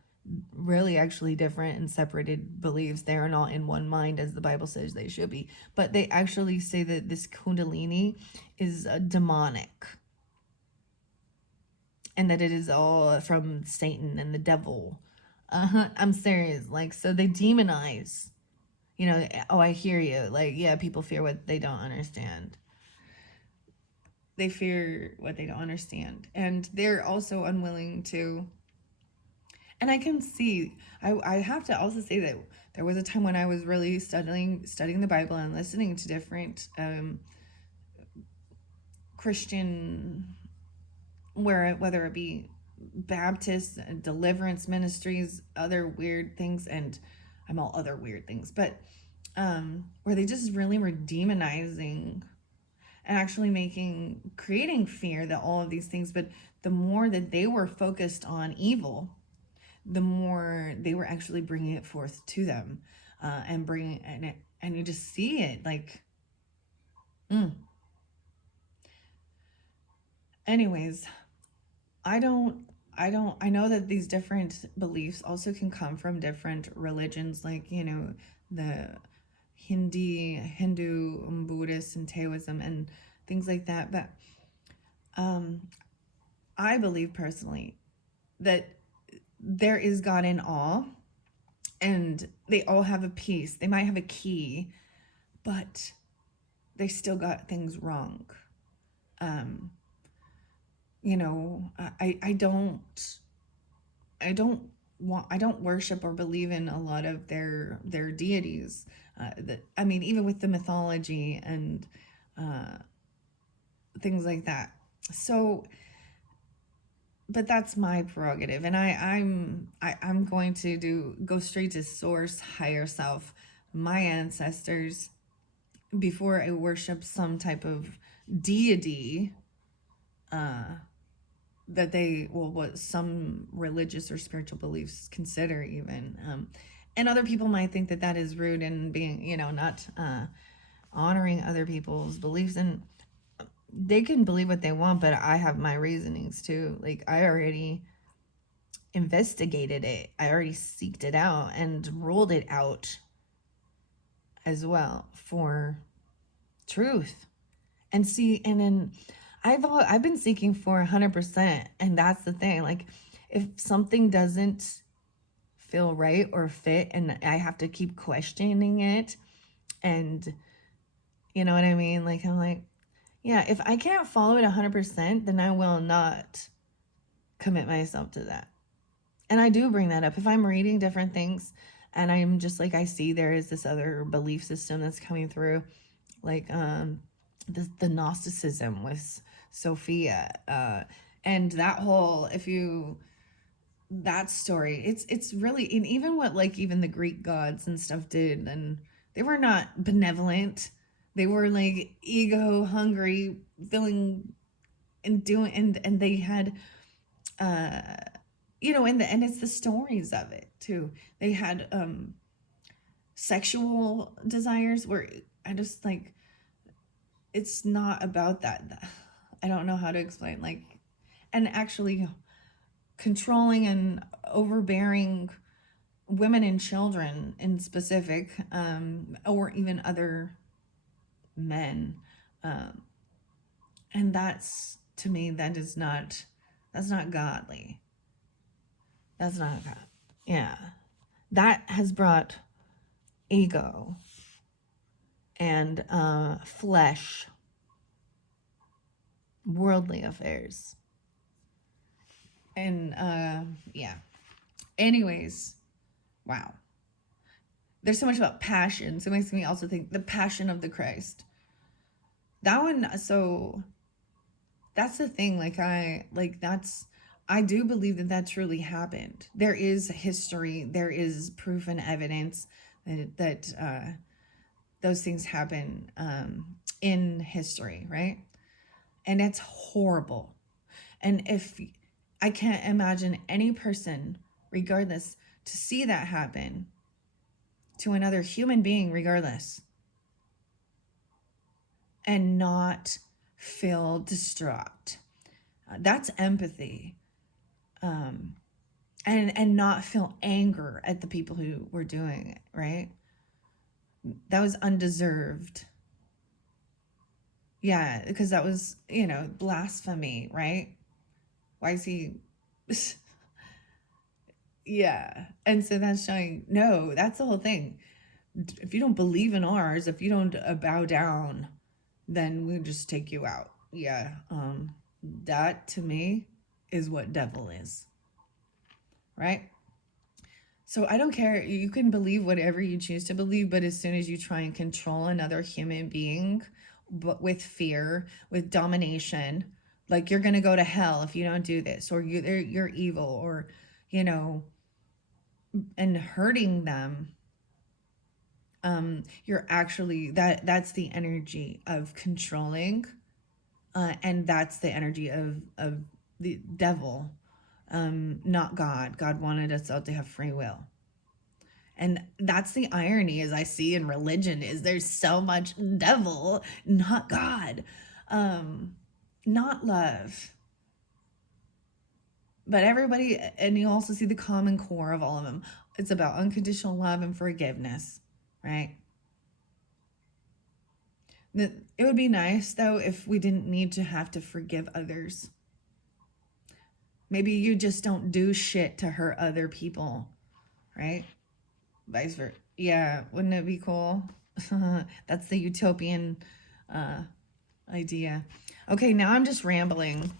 really actually different and separated beliefs. They are not in one mind as the Bible says they should be. But they actually say that this Kundalini is demonic. And that it is all from Satan and the devil. I'm serious. Like, so they demonize. You know, oh, I hear you. Like, yeah, people fear what they don't understand. They fear what they don't understand. And they're also unwilling to. And I can see, I have to also say that there was a time when I was really studying the Bible and listening to different Christian, whether it be Baptist, deliverance ministries, other weird things, and I'm all other weird things, but where they just really were demonizing and actually creating fear that all of these things, but the more that they were focused on evil, the more they were actually bringing it forth to them, and bringing and you just see it like. Anyways, I know that these different beliefs also can come from different religions, like, you know, the Hindu, Buddhist, and Taoism and things like that. But I believe personally that there is God in all, and they all have a piece. They might have a key, but they still got things wrong. You know, I don't worship or believe in a lot of their deities. I mean, even with the mythology and things like that. So, but that's my prerogative, and I'm going to go straight to source, higher self, my ancestors, before I worship some type of deity. That what some religious or spiritual beliefs consider even. And other people might think that is rude and being, you know, not honoring other people's beliefs. And they can believe what they want, but I have my reasonings too. Like, I already investigated it. I already seeked it out and ruled it out as well for truth. And see, and then I've been seeking for 100%, and that's the thing. Like, if something doesn't feel right or fit, and I have to keep questioning it, and you know what I mean? Like, I'm like, yeah, if I can't follow it 100%, then I will not commit myself to that. And I do bring that up if I'm reading different things, and I'm just like, I see there is this other belief system that's coming through, like the Gnosticism with Sophia, and that whole, if you, that story, it's really, and even what, like, even the Greek gods and stuff did, and they were not benevolent. They were like ego hungry, feeling and doing, and they had, uh you know, and it's the stories of it too. They had sexual desires where I just like, it's not about that. I don't know how to explain, like, and actually controlling and overbearing women and children in specific, or even other men, um, and that's, to me, that's not godly. That's not God. Yeah, that has brought ego and flesh, worldly affairs, and yeah. Anyways, wow. There's so much about passion, so it makes me also think the passion of the Christ. That one, so that's the thing. Like, I do believe that that truly happened. There is history, there is proof and evidence that those things happen, in history, right? And it's horrible. And if I can't imagine any person, regardless, to see that happen to another human being, regardless, and not feel distraught. That's empathy. And not feel anger at the people who were doing it, right? That was undeserved. Yeah, because that was, blasphemy, right? Why is he? Yeah. And so that's showing, no, that's the whole thing. If you don't believe in ours, if you don't bow down, then we'll just take you out. Yeah. That to me is what devil is, right? So I don't care. You can believe whatever you choose to believe, but as soon as you try and control another human being, but with fear, with domination, like, you're gonna go to hell if you don't do this, or you're evil, or, you know, and hurting them, you're actually, that's the energy of controlling, and that's the energy of the devil, not God. God wanted us all to have free will. And that's the irony, as I see in religion, is there's so much devil, not God, not love. But everybody, and you also see the common core of all of them. It's about unconditional love and forgiveness, right? It would be nice, though, if we didn't need to have to forgive others. Maybe you just don't do shit to hurt other people, right? Vice versa. Yeah, wouldn't it be cool? That's the utopian idea. Okay, now I'm just rambling.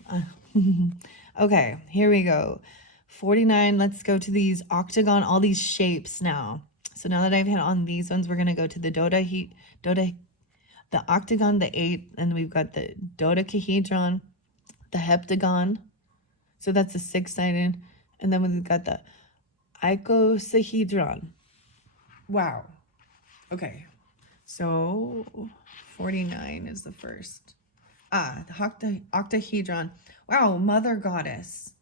Okay, here we go. 49, let's go to these octagon, all these shapes now. So now that I've hit on these ones, we're going to go to the the octagon, the 8, and we've got the dodecahedron, the heptagon. So that's the 6-sided. And then we've got the icosahedron. Wow. Okay. So 49 is the first. The octahedron. Wow, mother goddess.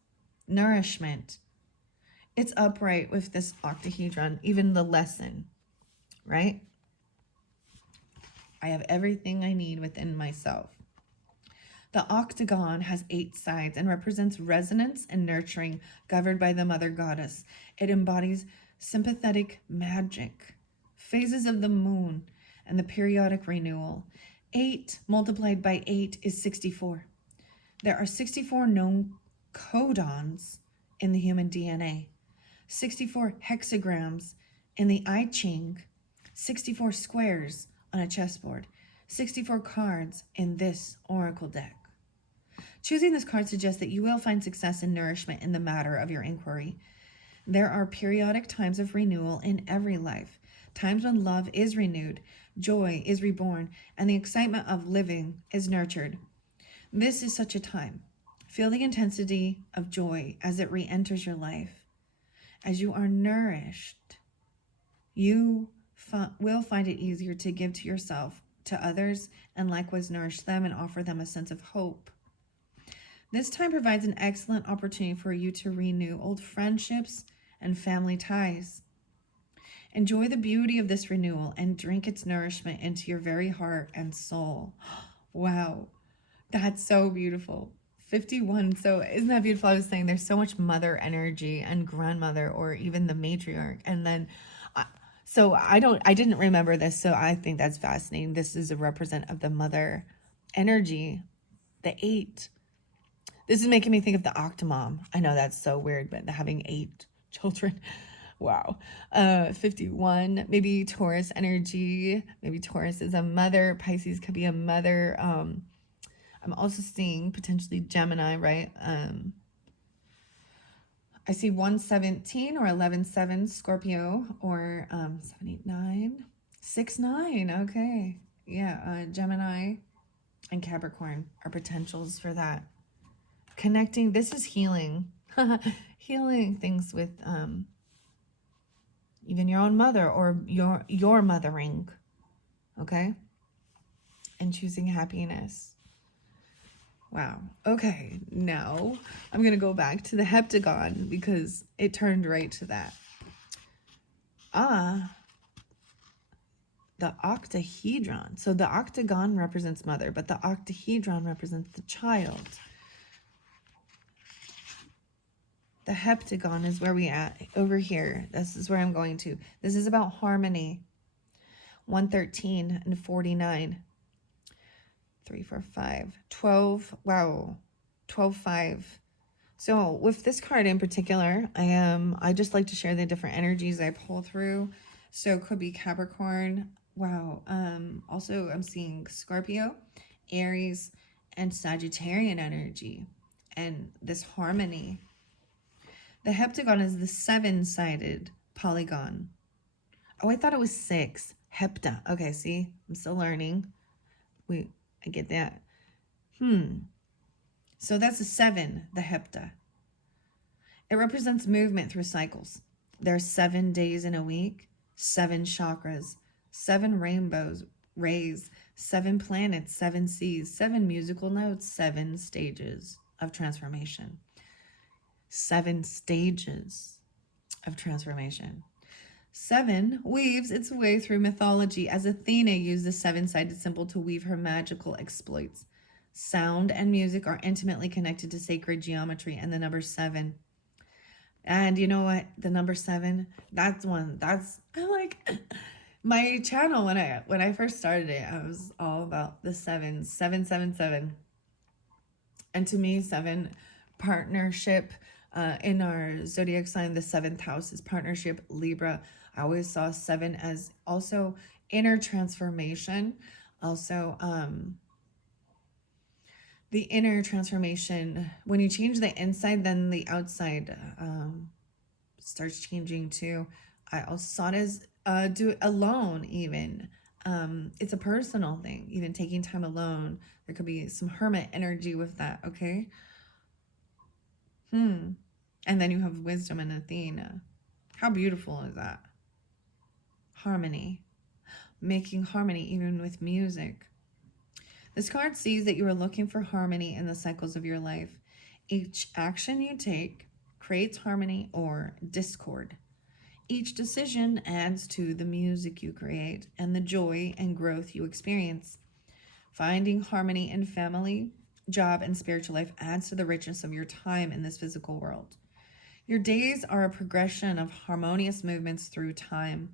Nourishment. It's upright with this octahedron, even the lesson, right? I have everything I need within myself. The octagon has 8 sides and represents resonance and nurturing, governed by the mother goddess. It embodies sympathetic magic, phases of the moon, and the periodic renewal. 8 multiplied by 8 is 64. There are 64 known codons in the human DNA, 64 hexagrams in the I Ching, 64 squares on a chessboard, 64 cards in this oracle deck. Choosing this card suggests that you will find success and nourishment in the matter of your inquiry. There are periodic times of renewal in every life, times when love is renewed, joy is reborn, and the excitement of living is nurtured. This is such a time. Feel the intensity of joy as it re-enters your life. As you are nourished, you will find it easier to give to yourself, to others, and likewise nourish them and offer them a sense of hope. This time provides an excellent opportunity for you to renew old friendships and family ties. Enjoy the beauty of this renewal and drink its nourishment into your very heart and soul. Wow, that's so beautiful. 51. So isn't that beautiful? I was saying there's so much mother energy and grandmother, or even the matriarch. And then, so I didn't remember this. So I think that's fascinating. This is a represent of the mother energy, the 8. This is making me think of the Octomom. I know that's so weird, but having 8 children. Wow. 51, maybe Taurus energy. Maybe Taurus is a mother. Pisces could be a mother. I'm also seeing potentially Gemini, right? I see 117 or 11-7 Scorpio, or 789, 6-9. Okay. Yeah, Gemini and Capricorn are potentials for that. Connecting, this is healing. Healing things with even your own mother, or your mothering. Okay? And choosing happiness. Wow. Okay, now I'm going to go back to the heptagon because it turned right to that. The octahedron. So the octagon represents mother, but the octahedron represents the child. The heptagon is where we at, over here. This is where I'm going to. This is about harmony. 113 and 49. 3, 4, 5, 12. Wow, 12, 5. So with this card in particular, I just like to share the different energies I pull through. So it could be Capricorn. Wow. Also I'm seeing Scorpio, Aries, and Sagittarian energy, and this harmony. The heptagon is the 7-sided polygon. Oh, I thought it was 6. Hepta. Okay, see, I'm still learning. I get that. So that's a 7, the hepta. It represents movement through cycles. There's 7 days in a week, 7 chakras, 7 rainbows, rays, 7 planets, 7 seas, 7 musical notes, 7 stages of transformation. 7 stages of transformation. 7 weaves its way through mythology as Athena used the 7-sided symbol to weave her magical exploits. Sound and music are intimately connected to sacred geometry and the number 7. And you know what? The number 7, that's I like my channel when I first started it. I was all about the 7s, 777. And to me, 7, partnership. In our zodiac sign, the 7th house is partnership, Libra. I always saw 7 as also inner transformation. Also, the inner transformation, when you change the inside, then the outside starts changing too. I also saw it as do it alone even. It's a personal thing, even taking time alone. There could be some hermit energy with that, okay? And then you have wisdom and Athena. How beautiful is that? Harmony. Making harmony even with music. This card sees that you are looking for harmony in the cycles of your life. Each action you take creates harmony or discord. Each decision adds to the music you create and the joy and growth you experience. Finding harmony in family, job, and spiritual life adds to the richness of your time in this physical world. Your days are a progression of harmonious movements through time.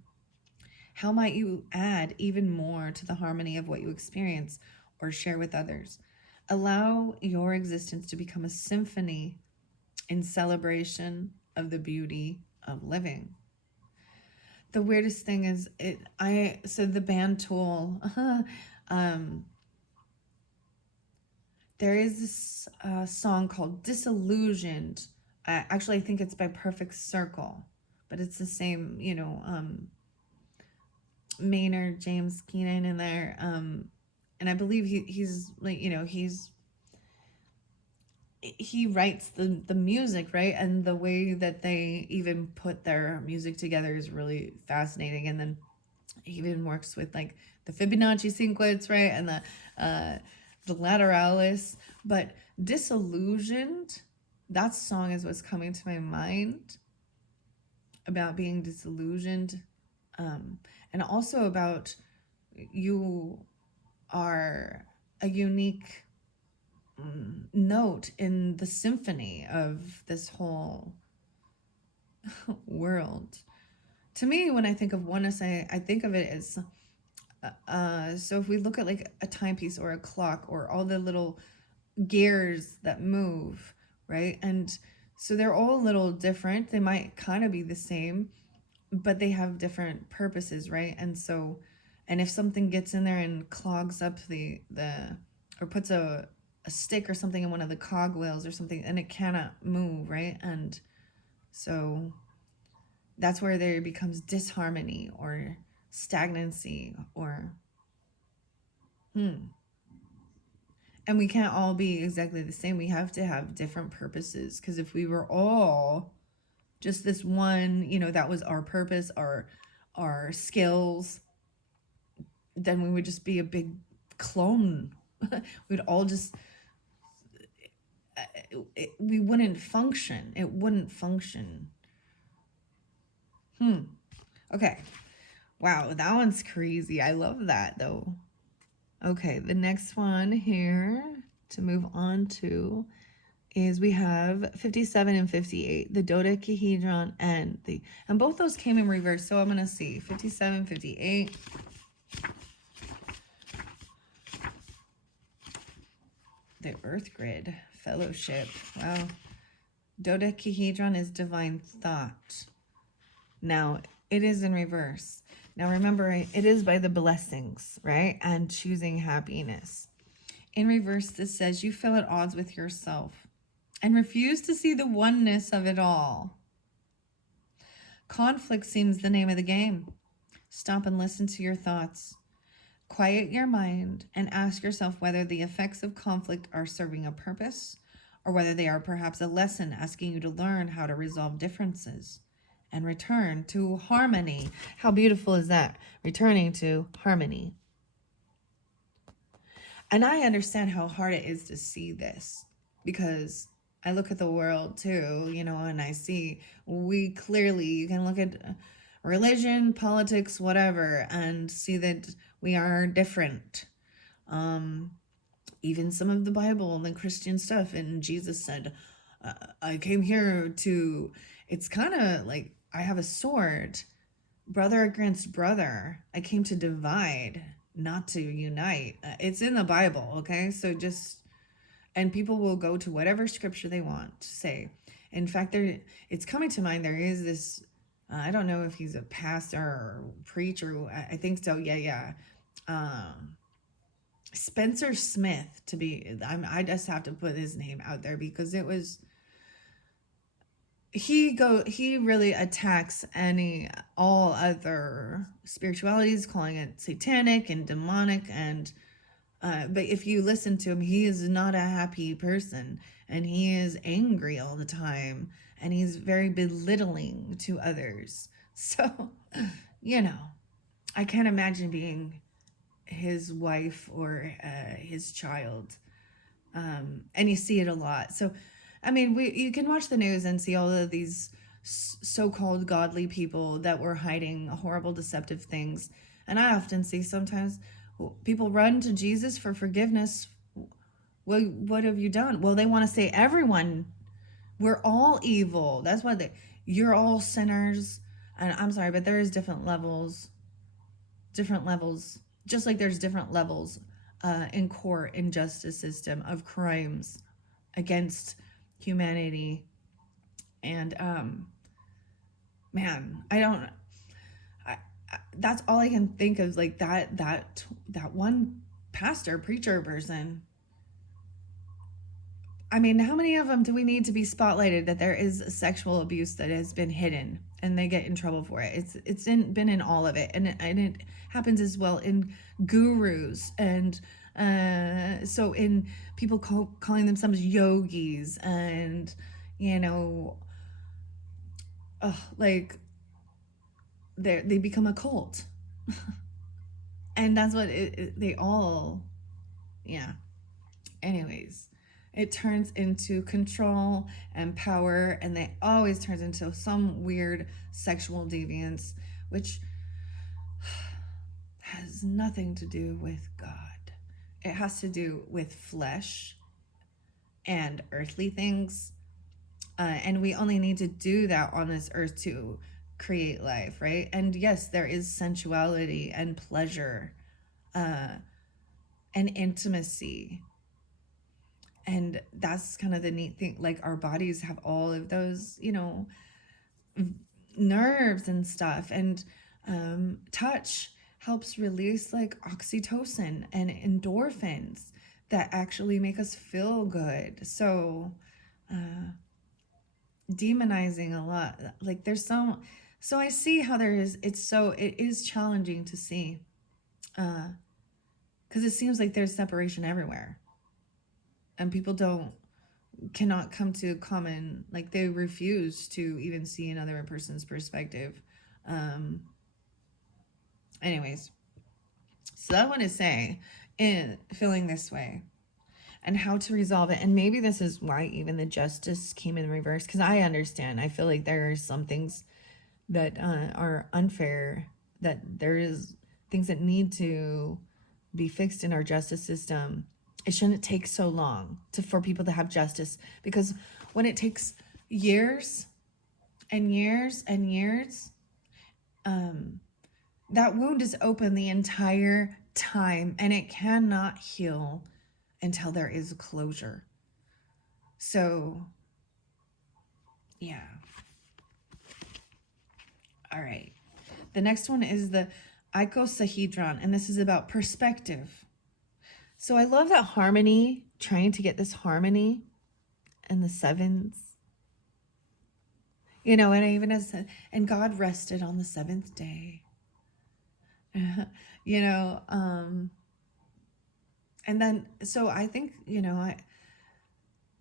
How might you add even more to the harmony of what you experience or share with others? Allow your existence to become a symphony in celebration of the beauty of living. The weirdest thing is so the band Tool, um, there is this song called Disillusioned. Actually, I think it's by Perfect Circle, but it's the same, Maynard James Keenan in there. And I believe he's like, he writes the music, right? And the way that they even put their music together is really fascinating. And then he even works with like the Fibonacci sequence, right? And the lateralis. But Disillusioned, that song is what's coming to my mind about being disillusioned. And also about you are a unique note in the symphony of this whole world. To me, when I think of oneness, I think of it as so if we look at like a timepiece or a clock or all the little gears that move, right? And so they're all a little different. They might kind of be the same, but they have different purposes, right? And so, and if something gets in there and clogs up the or puts a stick or something in one of the cogwheels or something, and it cannot move, right? And so that's where there becomes disharmony or stagnancy or and we can't all be exactly the same. We have to have different purposes, because if we were all just this one, that was our purpose, our skills, then we would just be a big clone. We'd all just we wouldn't function. It wouldn't function. Okay. Wow, that one's crazy. I love that though. Okay, the next one here to move on to is we have 57 and 58, the dodecahedron and both those came in reverse. So I'm going to see 57, 58. The Earth Grid Fellowship. Wow. Dodecahedron is divine thought. Now, it is in reverse. Now, remember, it is by the blessings, right? And choosing happiness. In reverse, this says you feel at odds with yourself and refuse to see the oneness of it all. Conflict seems the name of the game. Stop and listen to your thoughts. Quiet your mind and ask yourself whether the effects of conflict are serving a purpose or whether they are perhaps a lesson asking you to learn how to resolve differences and return to harmony. How beautiful is that? Returning to harmony. And I understand how hard it is to see this, because I look at the world too, and I see you can look at religion, politics, whatever, and see that we are different. Even some of the Bible and the Christian stuff, and Jesus said, I came here to, it's kind of like I have a sword, brother against brother. I came to divide, not to unite. It's in the Bible, okay? So and people will go to whatever scripture they want to say. In fact, it's coming to mind, there is this, I don't know if he's a pastor or preacher, I think so, yeah. Spencer Smith, I just have to put his name out there, because it was, he really attacks all other spiritualities, calling it satanic and demonic, and but if you listen to him, he is not a happy person, and he is angry all the time, and he's very belittling to others. So, I can't imagine being his wife or his child. And you see it a lot. So, you can watch the news and see all of these so-called godly people that were hiding horrible, deceptive things. And I often see sometimes people run to Jesus for forgiveness. Well, what have you done? Well, they want to say everyone, we're all evil. That's why you're all sinners. And I'm sorry, but there is different levels, just like there's different levels in court and justice system of crimes against humanity. And man, I don't. That's all I can think of. Like that one pastor, preacher person. I mean, how many of them do we need to be spotlighted that there is sexual abuse that has been hidden and they get in trouble for it? Been in all of it, and it happens as well in gurus and so in people calling themselves yogis and you know, like they become a cult, and that's what they all, yeah. Anyways, it turns into control and power, and they always turns into some weird sexual deviance, which has nothing to do with God. It has to do with flesh and earthly things. And we only need to do that on this earth to create life, right? And yes, there is sensuality and pleasure and intimacy. And that's kind of the neat thing. Like our bodies have all of those, you know, nerves and stuff. And touch helps release like oxytocin and endorphins that actually make us feel good. So demonizing a lot, like there's so I see how there is, it is challenging to see because it seems like there's separation everywhere and people cannot come to common, like they refuse to even see another person's perspective. Anyways, so I want to say in feeling this way and how to resolve it. And maybe this is why even the justice came in reverse, because I understand. I feel like there are some things that are unfair, that there is things that need to be fixed in our justice system. It shouldn't take so long for people to have justice, because when it takes years and years and years, that wound is open the entire time and it cannot heal until there is closure. So, yeah. All right. The next one is the icosahedron, and this is about perspective. So I love that harmony, trying to get this harmony and the sevens. You know, and I even said, and God rested on the seventh day. You know, and then, so I think, you know,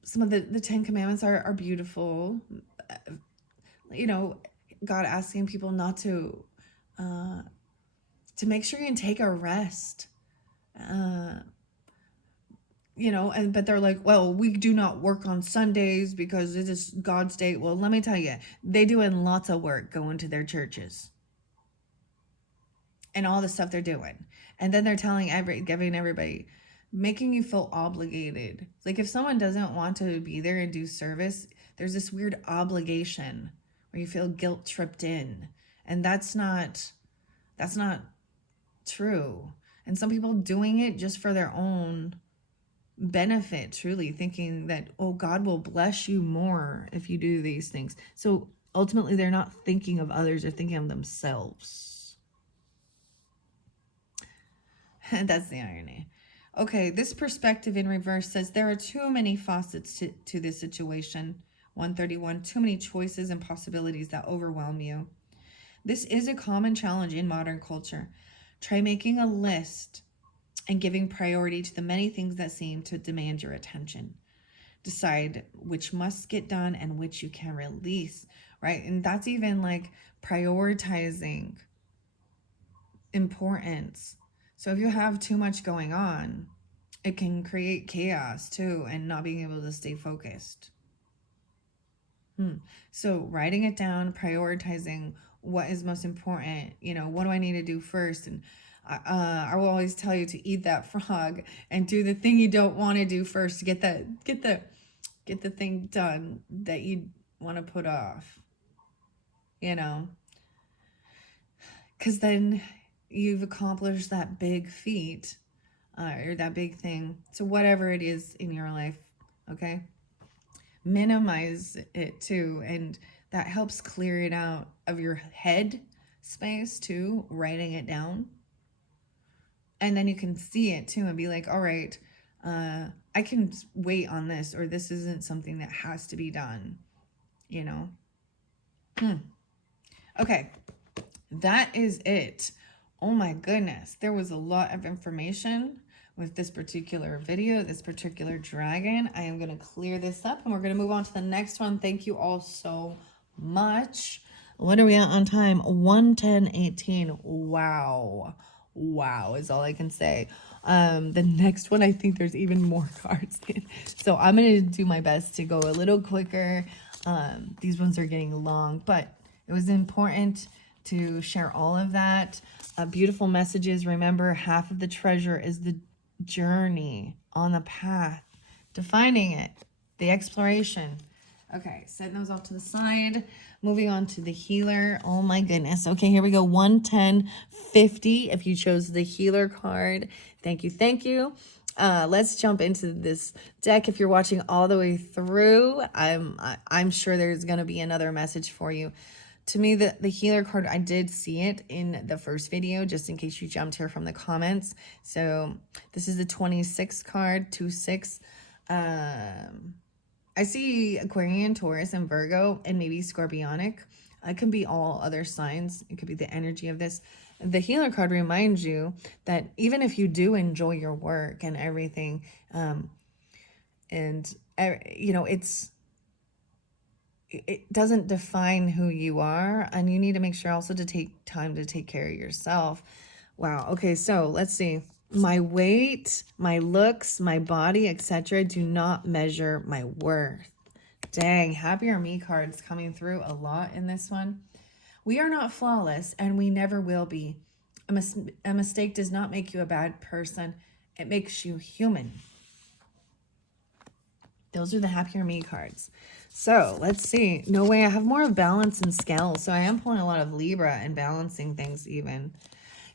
some of the Ten Commandments are beautiful. You know, God asking people not to make sure you can take a rest. You know, but they're like, well, we do not work on Sundays because it is God's day. Well, let me tell you, they doing lots of work going to their churches and all the stuff they're doing. And then they're giving everybody, making you feel obligated. Like if someone doesn't want to be there and do service, there's this weird obligation where you feel guilt tripped in. And that's not true. And some people doing it just for their own benefit, truly thinking that, oh, God will bless you more if you do these things. So ultimately they're not thinking of others, they're thinking of themselves. And that's the irony. Okay, this perspective in reverse says there are too many facets to this situation. 131, too many choices and possibilities that overwhelm you. This is a common challenge in modern culture. Try making a list and giving priority to the many things that seem to demand your attention. Decide which must get done and which you can release, right? And that's even like prioritizing importance. So if you have too much going on, it can create chaos too, and not being able to stay focused. So writing it down, prioritizing what is most important, you know, what do I need to do first? And I will always tell you to eat that frog and do the thing you don't want to do first to get the thing done that you want to put off, you know, because then you've accomplished that big feat or that big thing. So whatever it is in your life, okay? Minimize it too, and that helps clear it out of your head space too, writing it down. And then you can see it too and be like, all right, I can wait on this, or this isn't something that has to be done, you know? Okay, that is it. Oh my goodness, there was a lot of information with this particular video, this particular dragon. I am going to clear this up and we're going to move on to the next one. Thank you all so much. What are we at on time? 1:10:18. Wow. Wow is all I can say. The next one, I think there's even more cards in. So I'm going to do my best to go a little quicker. These ones are getting long, but it was important to share all of that. Beautiful messages. Remember, half of the treasure is the journey on the path, defining it, the exploration. Okay, setting those off to the side. Moving on to the healer. Oh my goodness. Okay, here we go. 1:10:50. If you chose the healer card, thank you, thank you. Let's jump into this deck. If you're watching all the way through, I'm sure there's gonna be another message for you. To me, the healer card, I did see it in the first video, just in case you jumped here from the comments. So this is the 26 card, 2-6. I see Aquarian, Taurus, and Virgo, and maybe Scorpionic. It can be all other signs. It could be the energy of this. The healer card reminds you that even if you do enjoy your work and everything, you know, it doesn't define who you are, and you need to make sure also to take time to take care of yourself. Wow. Okay, so let's see. My weight, my looks, my body, etc. do not measure my worth. Dang, happier me cards coming through a lot in this one. We are not flawless, and we never will be. A mistake does not make you a bad person. It makes you human. Those are the happier me cards. So let's see. No way. I have more of balance and scale. So I am pulling a lot of Libra and balancing things even.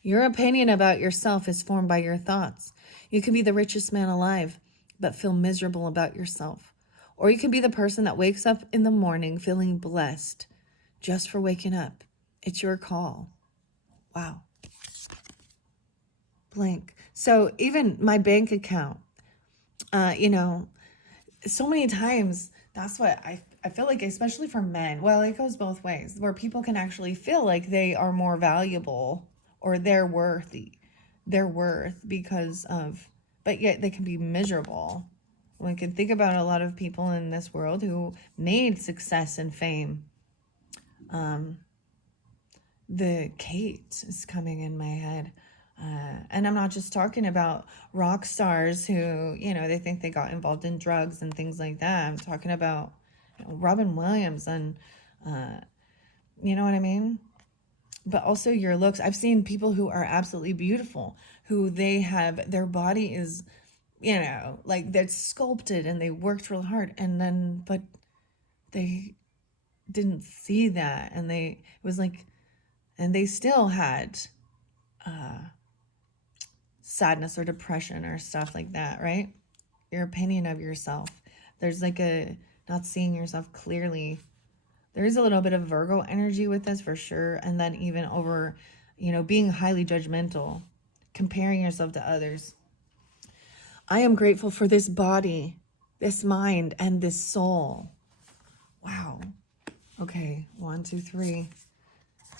Your opinion about yourself is formed by your thoughts. You can be the richest man alive, but feel miserable about yourself. Or you can be the person that wakes up in the morning feeling blessed just for waking up. It's your call. Wow. Blank. So even my bank account, you know, so many times that's what I feel like, especially for men. Well, it goes both ways, where people can actually feel like they are more valuable or they're worthy, their worth because of, but yet they can be miserable. We can think about a lot of people in this world who need success and fame. The Kate is coming in my head. And I'm not just talking about rock stars who, you know, they think they got involved in drugs and things like that. I'm talking about, you know, Robin Williams and, you know what I mean? But also your looks. I've seen people who are absolutely beautiful, who they have, their body is, you know, like they're sculpted and they worked real hard. And then, but they didn't see that. And it was like, and they still had, sadness or depression or stuff like that, right? Your opinion of yourself. There's like a not seeing yourself clearly. There is a little bit of Virgo energy with this for sure. And then even over, you know, being highly judgmental, comparing yourself to others. I am grateful for this body, this mind, and this soul. Wow. Okay, 1, 2, 3.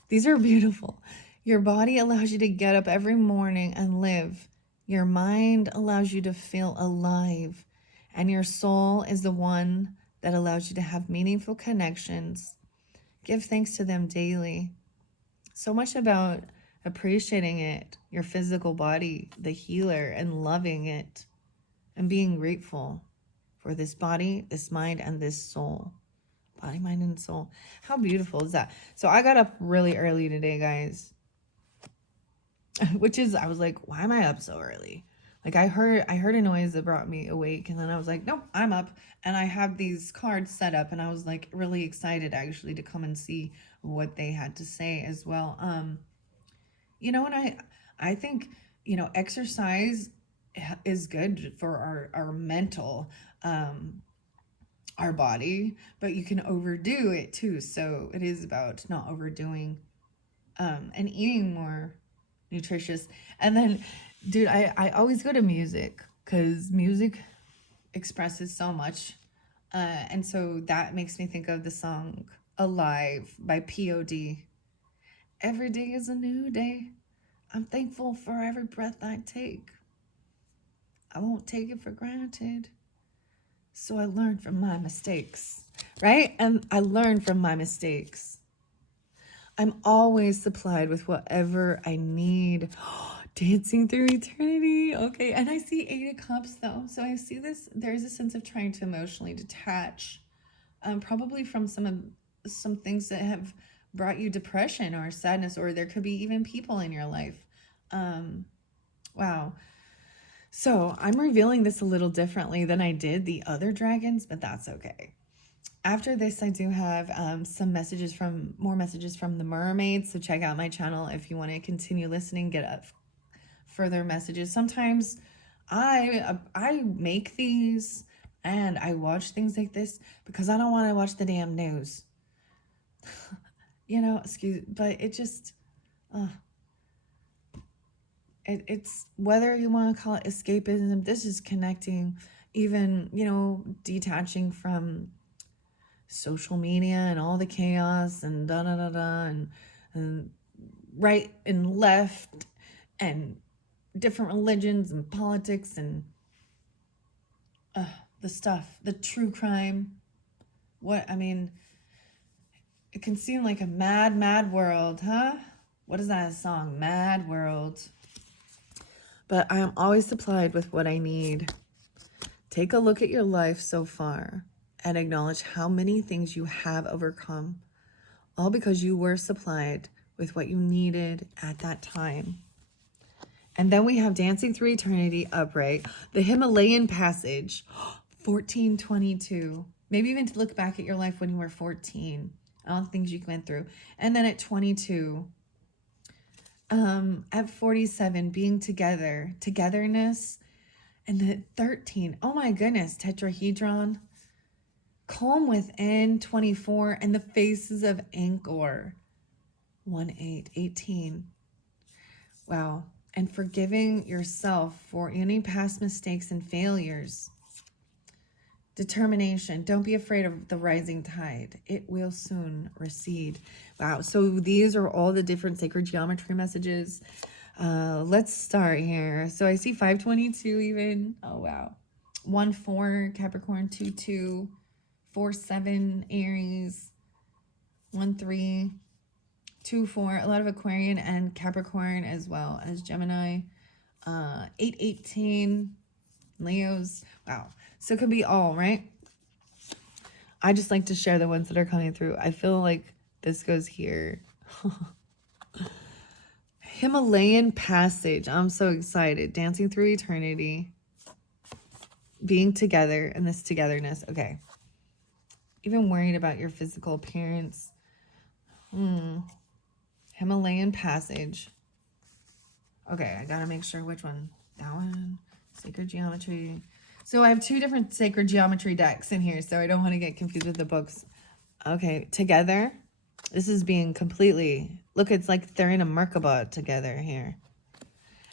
These are beautiful. Your body allows you to get up every morning and live. Your mind allows you to feel alive. And your soul is the one that allows you to have meaningful connections. Give thanks to them daily. So much about appreciating it, your physical body, the healer, and loving it. And being grateful for this body, this mind, and this soul. Body, mind, and soul. How beautiful is that? So I got up really early today, guys. Which is, I was like, why am I up so early? Like I heard a noise that brought me awake, and then I was like, nope, I'm up. And I have these cards set up, and I was like really excited actually to come and see what they had to say as well. You know, and I think, you know, exercise is good for our mental, our body, but you can overdo it too. So it is about not overdoing, and eating more nutritious. And then, dude, I always go to music because music expresses so much. And so that makes me think of the song Alive by POD. Every day is a new day. I'm thankful for every breath I take. I won't take it for granted. So I learned from my mistakes, right? And I learned from my mistakes. I'm always supplied with whatever I need. Dancing through eternity. Okay. And I see 8 of Cups though. So I see this, there's a sense of trying to emotionally detach, probably from some things that have brought you depression or sadness, or there could be even people in your life. Wow. So I'm revealing this a little differently than I did the other dragons, but that's okay. After this, I do have more messages from the mermaids. So check out my channel if you want to continue listening, get up further messages. Sometimes I make these and I watch things like this because I don't want to watch the damn news. But it just, it's whether you want to call it escapism, this is connecting, even, detaching from social media and all the chaos and da da da da and right and left and different religions and politics and the stuff, the true crime. It can seem like a mad, mad world, huh? What is that song? Mad World. But I am always supplied with what I need. Take a look at your life so far and acknowledge how many things you have overcome, all because you were supplied with what you needed at that time. And then we have Dancing Through Eternity upright, the Himalayan Passage, 1422. Maybe even to look back at your life when you were 14, all the things you went through. And then at 22, at 47, being together, togetherness. And the 13, oh my goodness, tetrahedron, calm within, 24, and the faces of Angkor, 18. Wow. And forgiving yourself for any past mistakes and failures. Determination. Don't be afraid of the rising tide. It will soon recede. Wow. So these are all the different sacred geometry messages. Let's start here. So I see 522 even. Oh, wow. 1-4 Capricorn, 2-2, 4-7 Aries, 1-3, 2-4. A lot of Aquarian and Capricorn as well as Gemini. 8-18 Leos. Wow. So it could be all, right? I just like to share the ones that are coming through. I feel like this goes here. Himalayan Passage. I'm so excited. Dancing Through Eternity. Being together and this togetherness. Okay. Even worried about your physical appearance. Himalayan Passage. Okay, I gotta make sure which one. That one. Sacred Geometry. So I have 2 different Sacred Geometry decks in here, so I don't want to get confused with the books. Okay, together. This is being completely... Look, it's like they're in a Merkaba together here.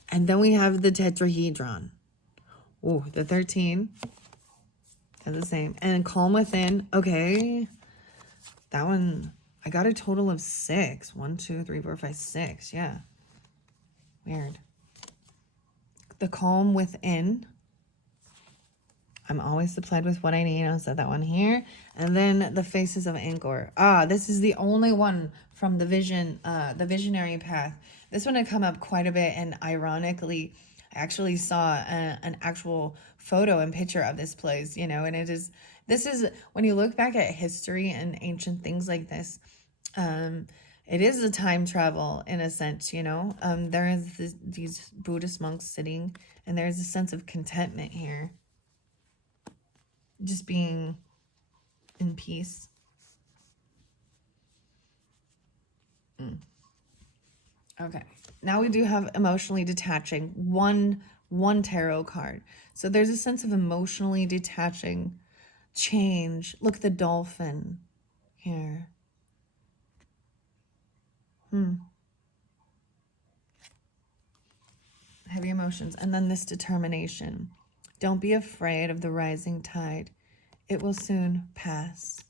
And then we have the tetrahedron. Oh, the 13. That's the same. And calm within. Okay. That one, I got a total of 6. 1, 2, 3, 4, 5, 6. Yeah. Weird. The calm within. I'm always supplied with what I need. I said that one here. And then the faces of Angkor. This is the only one from the visionary path. This one had come up quite a bit, and ironically, I actually saw an actual photo and picture of this place, and this is, when you look back at history and ancient things like this, it is a time travel in a sense, there is these Buddhist monks sitting, and there's a sense of contentment here. Just being in peace. Okay. Now we do have emotionally detaching. 1 one tarot card. So there's a sense of emotionally detaching, change. Look, the Dolphin here. Heavy emotions. And then this determination. Don't be afraid of the rising tide. It will soon pass.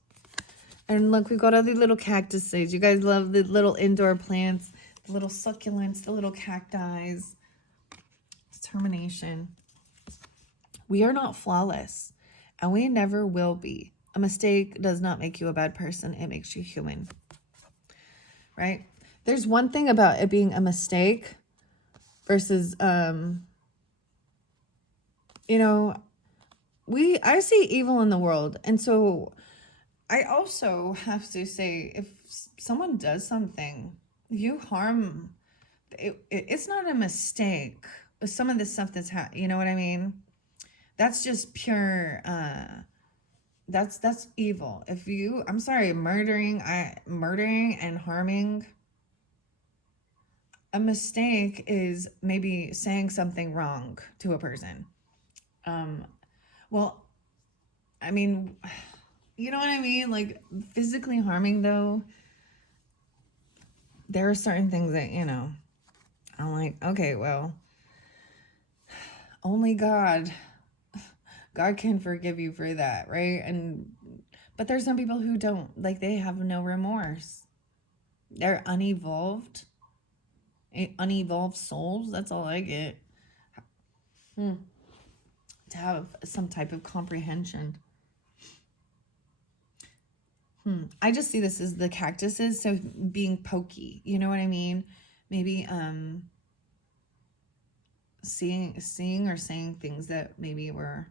And look, we've got all these little cactuses. You guys love the little indoor plants, the little succulents, the little cacti. Determination. We are not flawless, and we never will be. A mistake does not make you a bad person. It makes you human. Right? There's one thing about it being a mistake versus, you know, I see evil in the world. And so I also have to say, if someone does something, you harm, it's not a mistake. Some of the stuff that's, you know what I mean? That's just pure, that's evil. If you, I'm sorry, murdering and harming, a mistake is maybe saying something wrong to a person. Well, I mean, you know what I mean? Like, physically harming, though, there are certain things that, I'm like, okay, well, only God can forgive you for that, right? But there's some people who don't, like, they have no remorse. They're unevolved souls. That's all I get. To have some type of comprehension. I just see this as the cactuses, so being pokey, you know what I mean? Maybe seeing or saying things that maybe were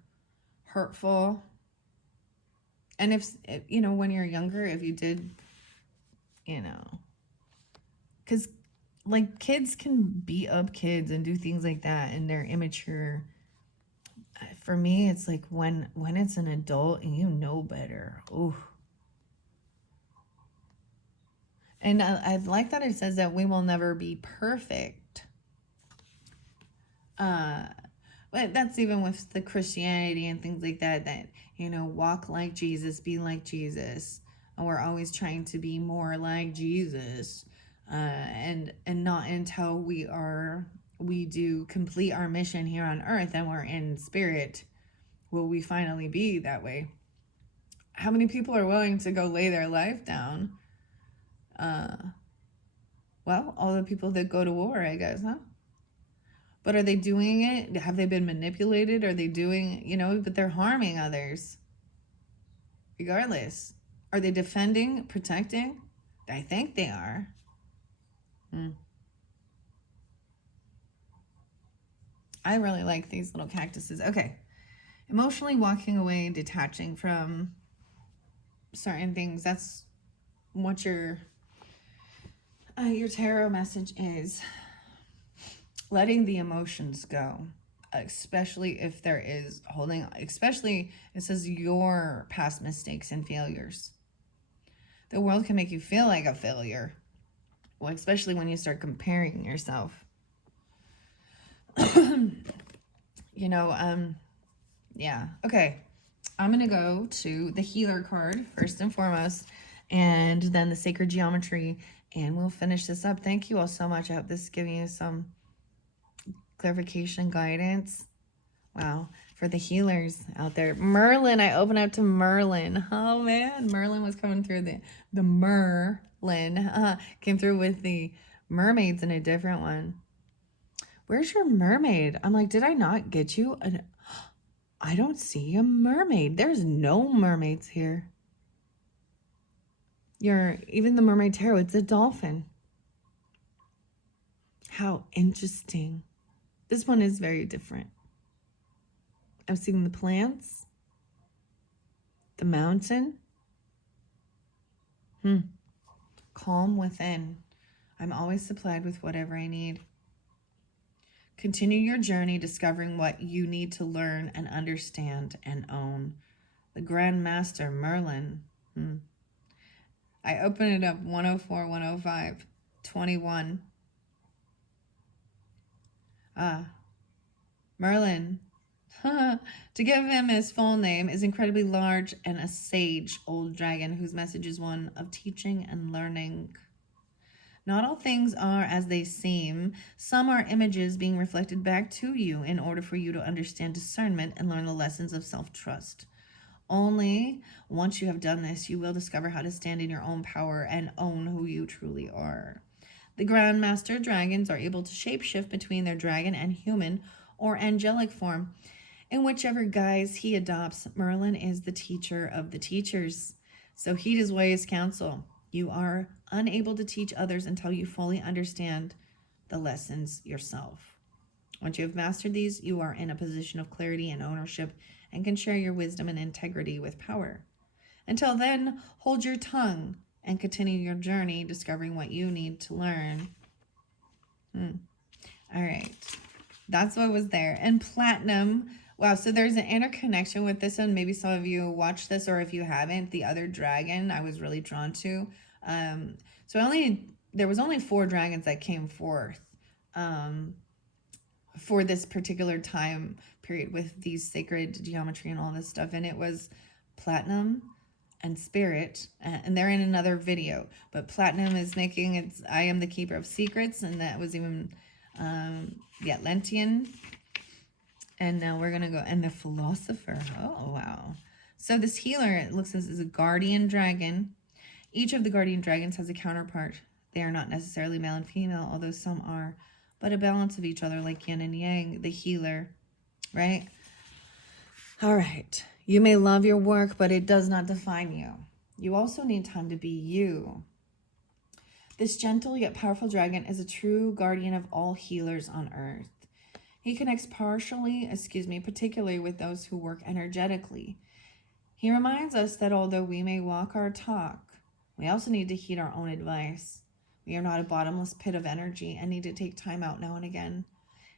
hurtful. And if when you're younger, if you did, because like kids can beat up kids and do things like that, and they're immature. For me, it's like when it's an adult and you know better. Ooh. And I like that it says that we will never be perfect. But that's even with the Christianity and things like that, walk like Jesus, be like Jesus. And we're always trying to be more like Jesus. And not until we do complete our mission here on earth and we're in spirit will we finally be that way. How many people are willing to go lay their life down? Well, all the people that go to war, I guess, huh? But are they doing it? Have they been manipulated? Are they doing, but they're harming others. Regardless. Are they defending, protecting? I think they are. I really like these little cactuses. Okay. Emotionally walking away, detaching from certain things. That's what your tarot message is. Letting the emotions go, especially if there is especially it says your past mistakes and failures. The world can make you feel like a failure. Well, especially when you start comparing yourself. Yeah. Okay. I'm going to go to the healer card first and foremost, and then the sacred geometry, and we'll finish this up. Thank you all so much. I hope this is giving you some clarification, guidance. Wow. For the healers out there. Merlin, I open up to Merlin. Oh man, Merlin was coming through the Merlin. Came through with the mermaids in a different one. Where's your mermaid? I'm like, did I not get you? I don't see a mermaid. There's no mermaids here. Even the mermaid tarot, it's a dolphin. How interesting. This one is very different. I'm seeing the plants, the mountain. Calm within. I'm always supplied with whatever I need. Continue your journey discovering what you need to learn and understand and own. The Grand Master, Merlin. I open it up 104, 105, 21. Merlin, to give him his full name, is incredibly large and a sage old dragon whose message is one of teaching and learning. Not all things are as they seem. Some are images being reflected back to you in order for you to understand discernment and learn the lessons of self-trust. Only once you have done this, you will discover how to stand in your own power and own who you truly are. The Grandmaster dragons are able to shapeshift between their dragon and human or angelic form. In whichever guise he adopts, Merlin is the teacher of the teachers. So heed his ways, counsel. You are unable to teach others until you fully understand the lessons yourself. Once you have mastered these, you are in a position of clarity and ownership and can share your wisdom and integrity with power. Until then, hold your tongue and continue your journey discovering what you need to learn. All right. That's what was there. And platinum. Wow, so there's an interconnection with this one. Maybe some of you watched this, or if you haven't, the other dragon I was really drawn to. There was only 4 dragons that came forth for this particular time period with these sacred geometry and all this stuff. And it was platinum and spirit, and they're in another video. But platinum is making its I am the keeper of secrets, and that was even the Atlantean. And now we're going to go, and the philosopher. Oh, wow. So this healer, it looks as a guardian dragon. Each of the guardian dragons has a counterpart. They are not necessarily male and female, although some are, but a balance of each other like yin and yang, the healer, right? All right. You may love your work, but it does not define you. You also need time to be you. This gentle yet powerful dragon is a true guardian of all healers on earth. He connects particularly with those who work energetically. He reminds us that although we may walk our talk, we also need to heed our own advice. We are not a bottomless pit of energy and need to take time out now and again.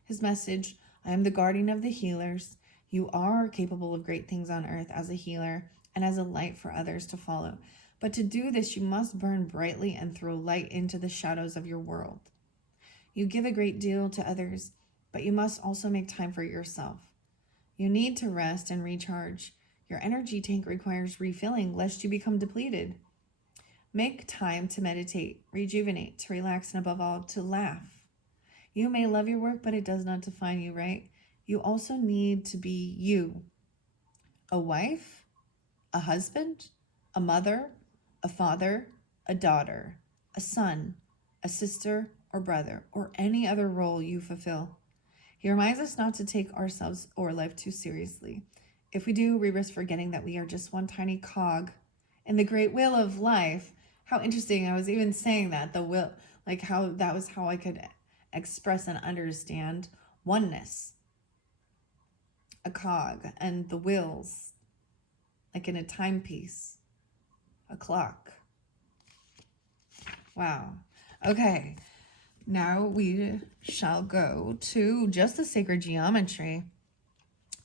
His message, I am the guardian of the healers. You are capable of great things on earth as a healer and as a light for others to follow. But to do this, you must burn brightly and throw light into the shadows of your world. You give a great deal to others, but you must also make time for yourself. You need to rest and recharge. Your energy tank requires refilling lest you become depleted. Make time to meditate, rejuvenate, to relax, and above all, to laugh. You may love your work, but it does not define you, right? You also need to be you. A wife, a husband, a mother, a father, a daughter, a son, a sister or brother, or any other role you fulfill. He reminds us not to take ourselves or life too seriously. If we do, we risk forgetting that we are just one tiny cog in the great wheel of life. How interesting. I was even saying that, the will, like how that was how I could express and understand oneness. A cog and the wheels, like in a timepiece, a clock. Wow. Okay. Now we shall go to just the sacred geometry.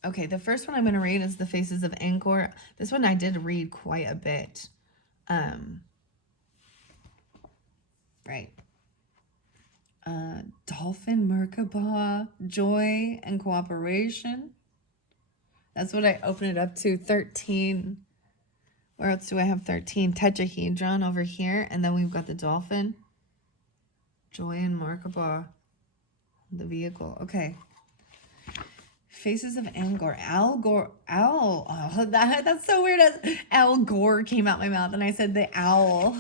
Okay, the first one I'm going to read is the Faces of Angkor. This one I did read quite a bit. Right. Dolphin, Merkaba, joy, and cooperation. That's what I open it up to. 13. Where else do I have 13? Tetrahedron over here. And then we've got the dolphin. Joy and Merkaba. The vehicle. Okay. Faces of Angkor. That's so weird. Al Gore came out my mouth and I said the owl.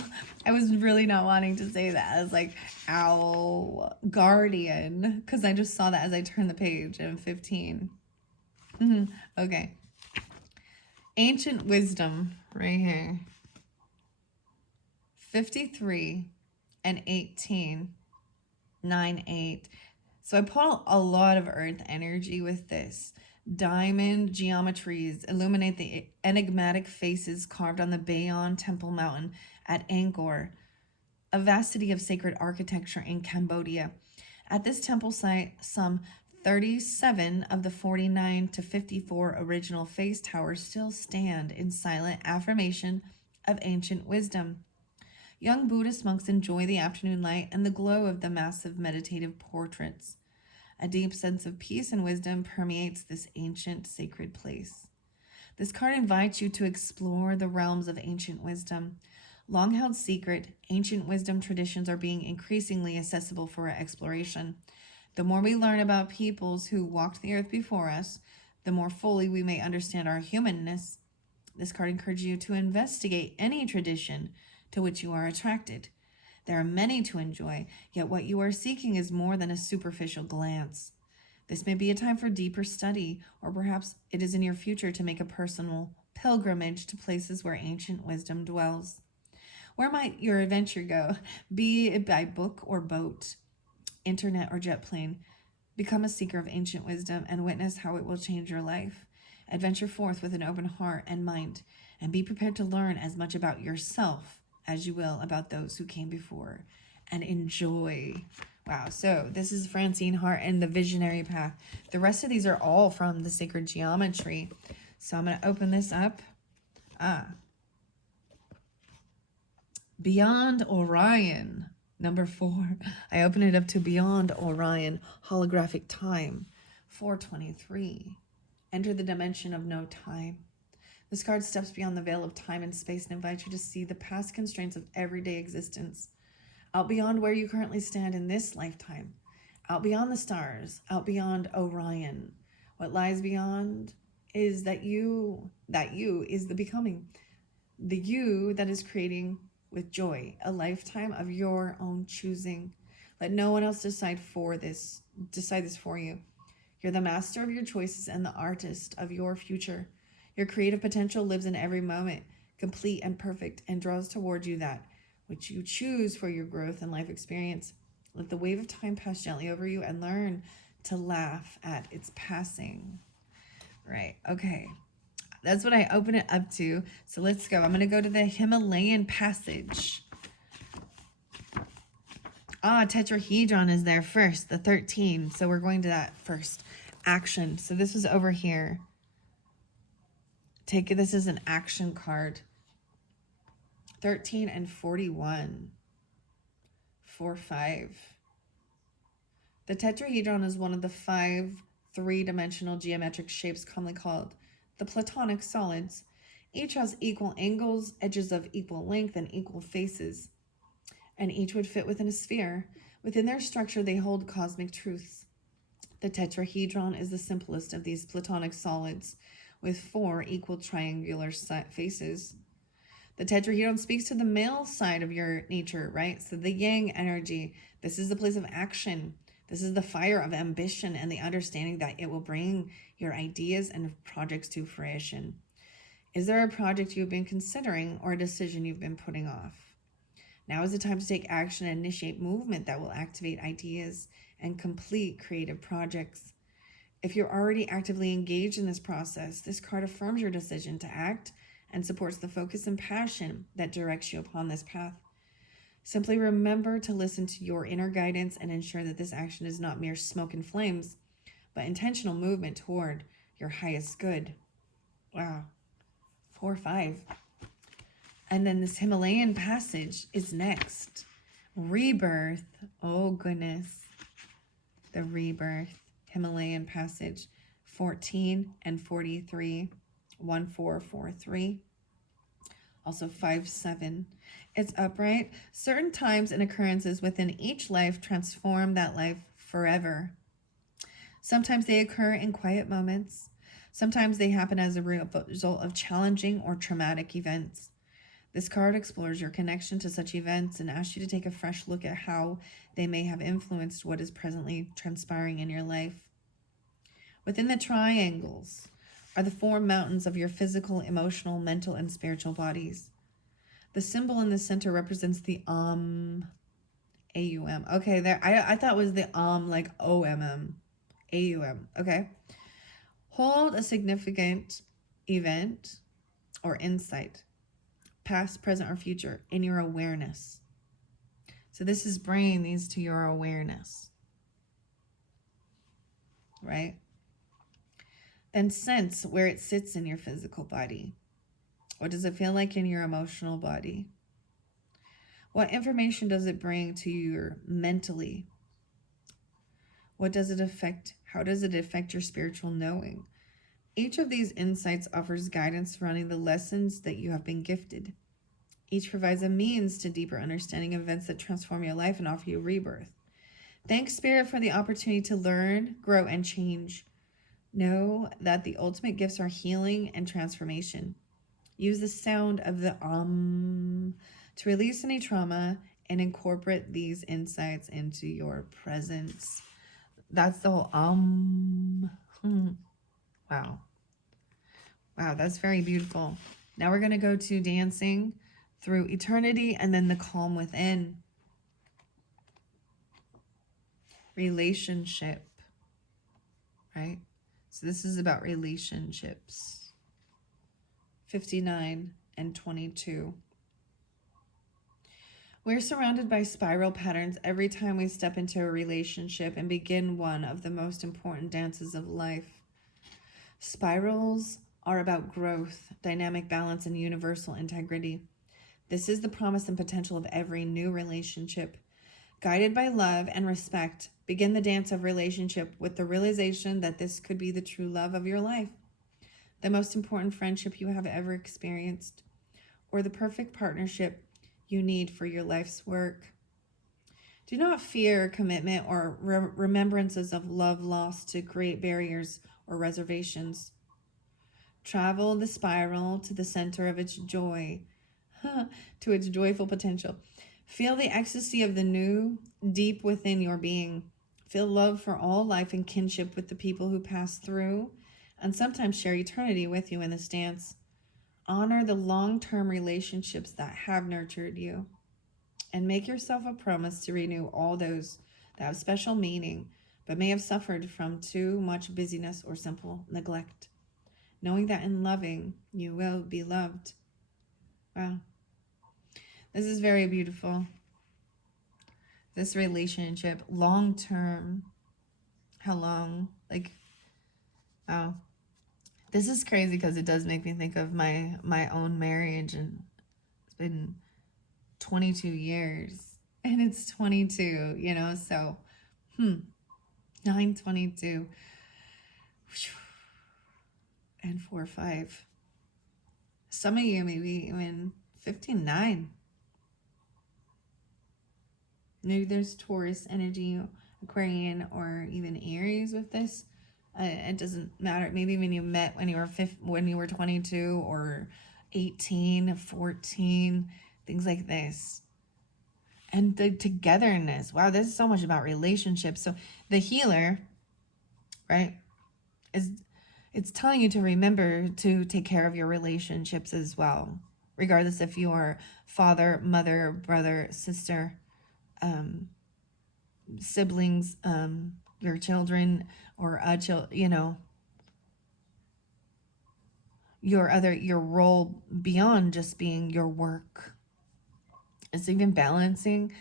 I was really not wanting to say that. I was like, owl guardian. Because I just saw that as I turned the page in 15. Okay. Ancient wisdom right here. 53 and 18. 9, 8. So I put a lot of earth energy with this. Diamond geometries illuminate the enigmatic faces carved on the Bayon Temple Mountain at Angkor, a vastity of sacred architecture in Cambodia. At this temple site, some 37 of the 49 to 54 original face towers still stand in silent affirmation of ancient wisdom. Young Buddhist monks enjoy the afternoon light and the glow of the massive meditative portraits. A deep sense of peace and wisdom permeates this ancient sacred place. This card invites you to explore the realms of ancient wisdom. Long held secret, ancient wisdom traditions are being increasingly accessible for exploration. The more we learn about peoples who walked the earth before us, the more fully we may understand our humanness. This card encourages you to investigate any tradition to which you are attracted. There are many to enjoy, yet what you are seeking is more than a superficial glance. This may be a time for deeper study, or perhaps it is in your future to make a personal pilgrimage to places where ancient wisdom dwells. Where might your adventure go? Be it by book or boat, internet or jet plane. Become a seeker of ancient wisdom and witness how it will change your life. Adventure forth with an open heart and mind, and be prepared to learn as much about yourself as you will about those who came before. And enjoy. Wow, so this is Francine Hart and the Visionary Path. The rest of these are all from the Sacred Geometry. So I'm going to open this up. Beyond Orion, number 4. I open it up to Beyond Orion, Holographic Time, 423. Enter the dimension of no time. This card steps beyond the veil of time and space and invites you to see the past constraints of everyday existence. Out beyond where you currently stand in this lifetime. Out beyond the stars. Out beyond Orion. What lies beyond is that you is the becoming. The you that is creating with joy a lifetime of your own choosing. Let no one else decide this for you. You're the master of your choices and the artist of your future. Your creative potential lives in every moment, complete and perfect, and draws toward you that which you choose for your growth and life experience. Let the wave of time pass gently over you and learn to laugh at its passing. Right, okay. That's what I open it up to. So let's go. I'm going to go to the Himalayan passage. Tetrahedron is there first, the 13. So we're going to that first. Action. So this is over here. Take this as an action card. 13 and 41. 4-5. The tetrahedron is one of the 5 three-dimensional geometric shapes commonly called the Platonic solids. Each has equal angles, edges of equal length, and equal faces, and each would fit within a sphere. Within their structure, they hold cosmic truths. The tetrahedron is the simplest of these Platonic solids, with 4 equal triangular faces. The tetrahedron speaks to the male side of your nature, right? So the yang energy, this is the place of action. This is the fire of ambition and the understanding that it will bring your ideas and projects to fruition. Is there a project you've been considering or a decision you've been putting off? Now is the time to take action and initiate movement that will activate ideas and complete creative projects. If you're already actively engaged in this process, this card affirms your decision to act and supports the focus and passion that directs you upon this path. Simply remember to listen to your inner guidance and ensure that this action is not mere smoke and flames, but intentional movement toward your highest good. Wow. 4-5. And then this Himalayan passage is next. Rebirth. Oh, goodness. The rebirth. Himalayan passage. 14 and 43. 1443. Also 5-7. It's upright. Certain times and occurrences within each life transform that life forever. Sometimes they occur in quiet moments. Sometimes they happen as a result of challenging or traumatic events. This card explores your connection to such events and asks you to take a fresh look at how they may have influenced what is presently transpiring in your life. Within the triangles are the 4 mountains of your physical, emotional, mental, and spiritual bodies. The symbol in the center represents the AUM. Okay, there. I thought it was the like OMM. AUM. Okay. Hold a significant event or insight, past, present, or future, in your awareness. So this is bringing these to your awareness, right? Then sense where it sits in your physical body. What does it feel like in your emotional body? What information does it bring to your mentally? What does it affect? How does it affect your spiritual knowing? Each of these insights offers guidance surrounding the lessons that you have been gifted. Each provides a means to deeper understanding of events that transform your life and offer you rebirth. Thanks, Spirit, for the opportunity to learn, grow, and change. Know that the ultimate gifts are healing and transformation. Use the sound of the to release any trauma and incorporate these insights into your presence. That's the whole Wow. Wow, that's very beautiful. Now we're going to go to dancing through eternity and then the calm within. Relationship, right? So this is about relationships. 59 and 22. We're surrounded by spiral patterns every time we step into a relationship and begin one of the most important dances of life. Spirals are about growth, dynamic balance, and universal integrity. This is the promise and potential of every new relationship. Guided by love and respect, begin the dance of relationship with the realization that this could be the true love of your life, the most important friendship you have ever experienced, or the perfect partnership you need for your life's work. Do not fear commitment or remembrances of love lost to create barriers or reservations. Travel the spiral to the center of its joy, to its joyful potential. Feel the ecstasy of the new deep within your being. Feel love for all life and kinship with the people who pass through and sometimes share eternity with you in this dance. Honor the long-term relationships that have nurtured you, and make yourself a promise to renew all those that have special meaning but may have suffered from too much busyness or simple neglect, knowing that in loving you will be loved. Wow. This is very beautiful. This relationship, long term, how long? Like, wow. This is crazy because it does make me think of my own marriage, and it's been 22 years and it's 22, so 922 and 4 5. Some of you maybe even 59. Maybe there's Taurus energy, Aquarian, or even Aries with this. It doesn't matter. Maybe when you met when you were 22 or 18, 14, things like this. And the togetherness. Wow, this is so much about relationships. So the healer, right, it's telling you to remember to take care of your relationships as well, regardless if you are father, mother, brother, sister, siblings, your children, or your role beyond just being your work. It's even balancing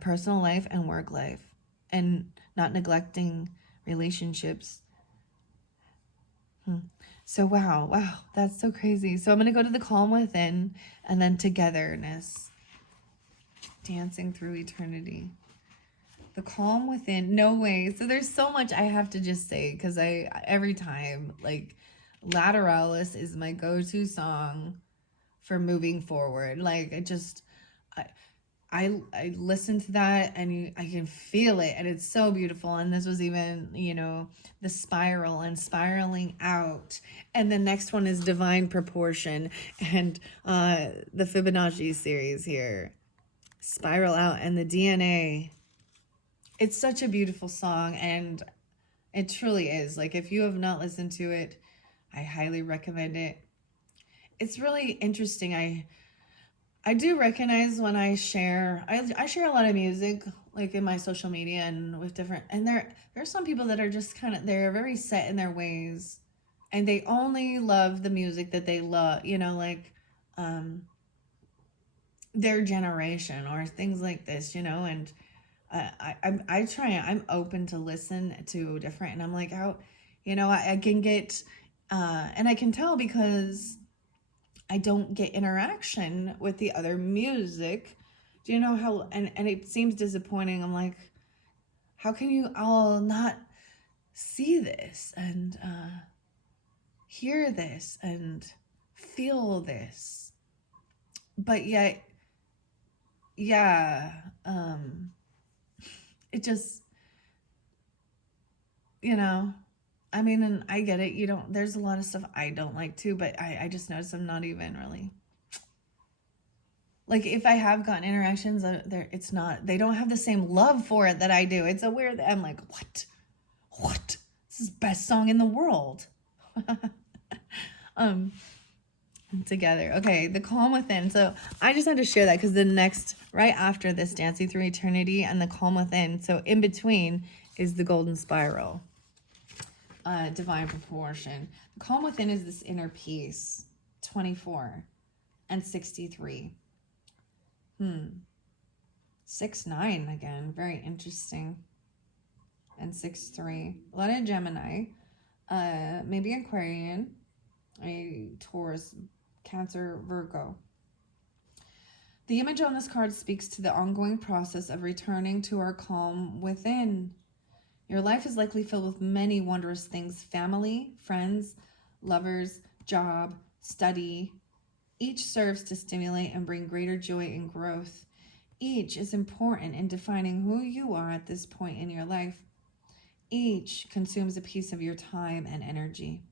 personal life and work life, and not neglecting relationships. So wow, that's so crazy. So I'm going to go to the calm within and then togetherness. Dancing through eternity. The calm within. No way. So there's so much I have to just say, because every time, like, Lateralis is my go-to song for moving forward. Like, I listen to that and I can feel it, and it's so beautiful. And this was even, the spiral and spiraling out. And the next one is divine proportion, and the Fibonacci series here. Spiral out and the DNA. It's such a beautiful song, and it truly is. Like, if you have not listened to it, I highly recommend it. It's really interesting. I do recognize when I share a lot of music, like, in my social media and with different, and there's some people that are just they're very set in their ways, and they only love the music that they love, like their generation or things like this, and I'm open to listen to different, and I'm like, how, I can get, and I can tell because I don't get interaction with the other music. Do you know how, and it seems disappointing. I'm like, How can you all not see this and hear this and feel this? But yet, yeah, it just, you know, I mean, and I get it. You don't, there's a lot of stuff I don't like too, but I just notice I'm not even really. Like if I have gotten interactions, it's not, they don't have the same love for it that I do. It's a weird, I'm like, what? What? This is the best song in the world. um, Together. Okay, the calm within. So I just had to share that because the next, right after this, Dancing Through Eternity and the calm within. So in between is the golden spiral, divine proportion. The calm within is this inner peace, 24 and 63. 6-9 again, very interesting. And 6-3. A lot of Gemini, maybe Aquarian, a Taurus, Cancer, Virgo. The image on this card speaks to the ongoing process of returning to our calm within. Your life is likely filled with many wondrous things: family, friends, lovers, job, study. Each serves to stimulate and bring greater joy and growth. Each is important in defining who you are at this point in your life. Each consumes a piece of your time and energy.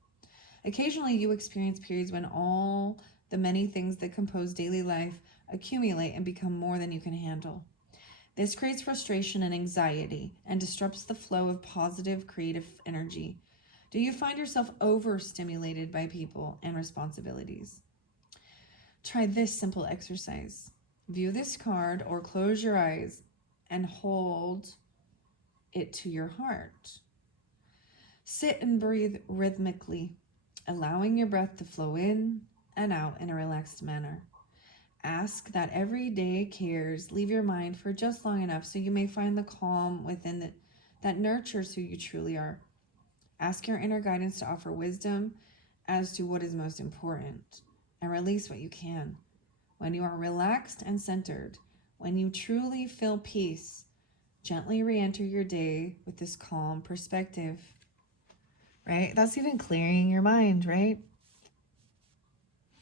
Occasionally, you experience periods when all the many things that compose daily life accumulate and become more than you can handle. This creates frustration and anxiety and disrupts the flow of positive, creative energy. Do you find yourself overstimulated by people and responsibilities? Try this simple exercise. View this card or close your eyes and hold it to your heart. Sit and breathe rhythmically, allowing your breath to flow in and out in a relaxed manner. Ask that everyday cares leave your mind for just long enough so you may find the calm within that nurtures who you truly are. Ask your inner guidance to offer wisdom as to what is most important, and release what you can. When you are relaxed and centered, when you truly feel peace, gently re-enter your day with this calm perspective. Right? That's even clearing your mind, right?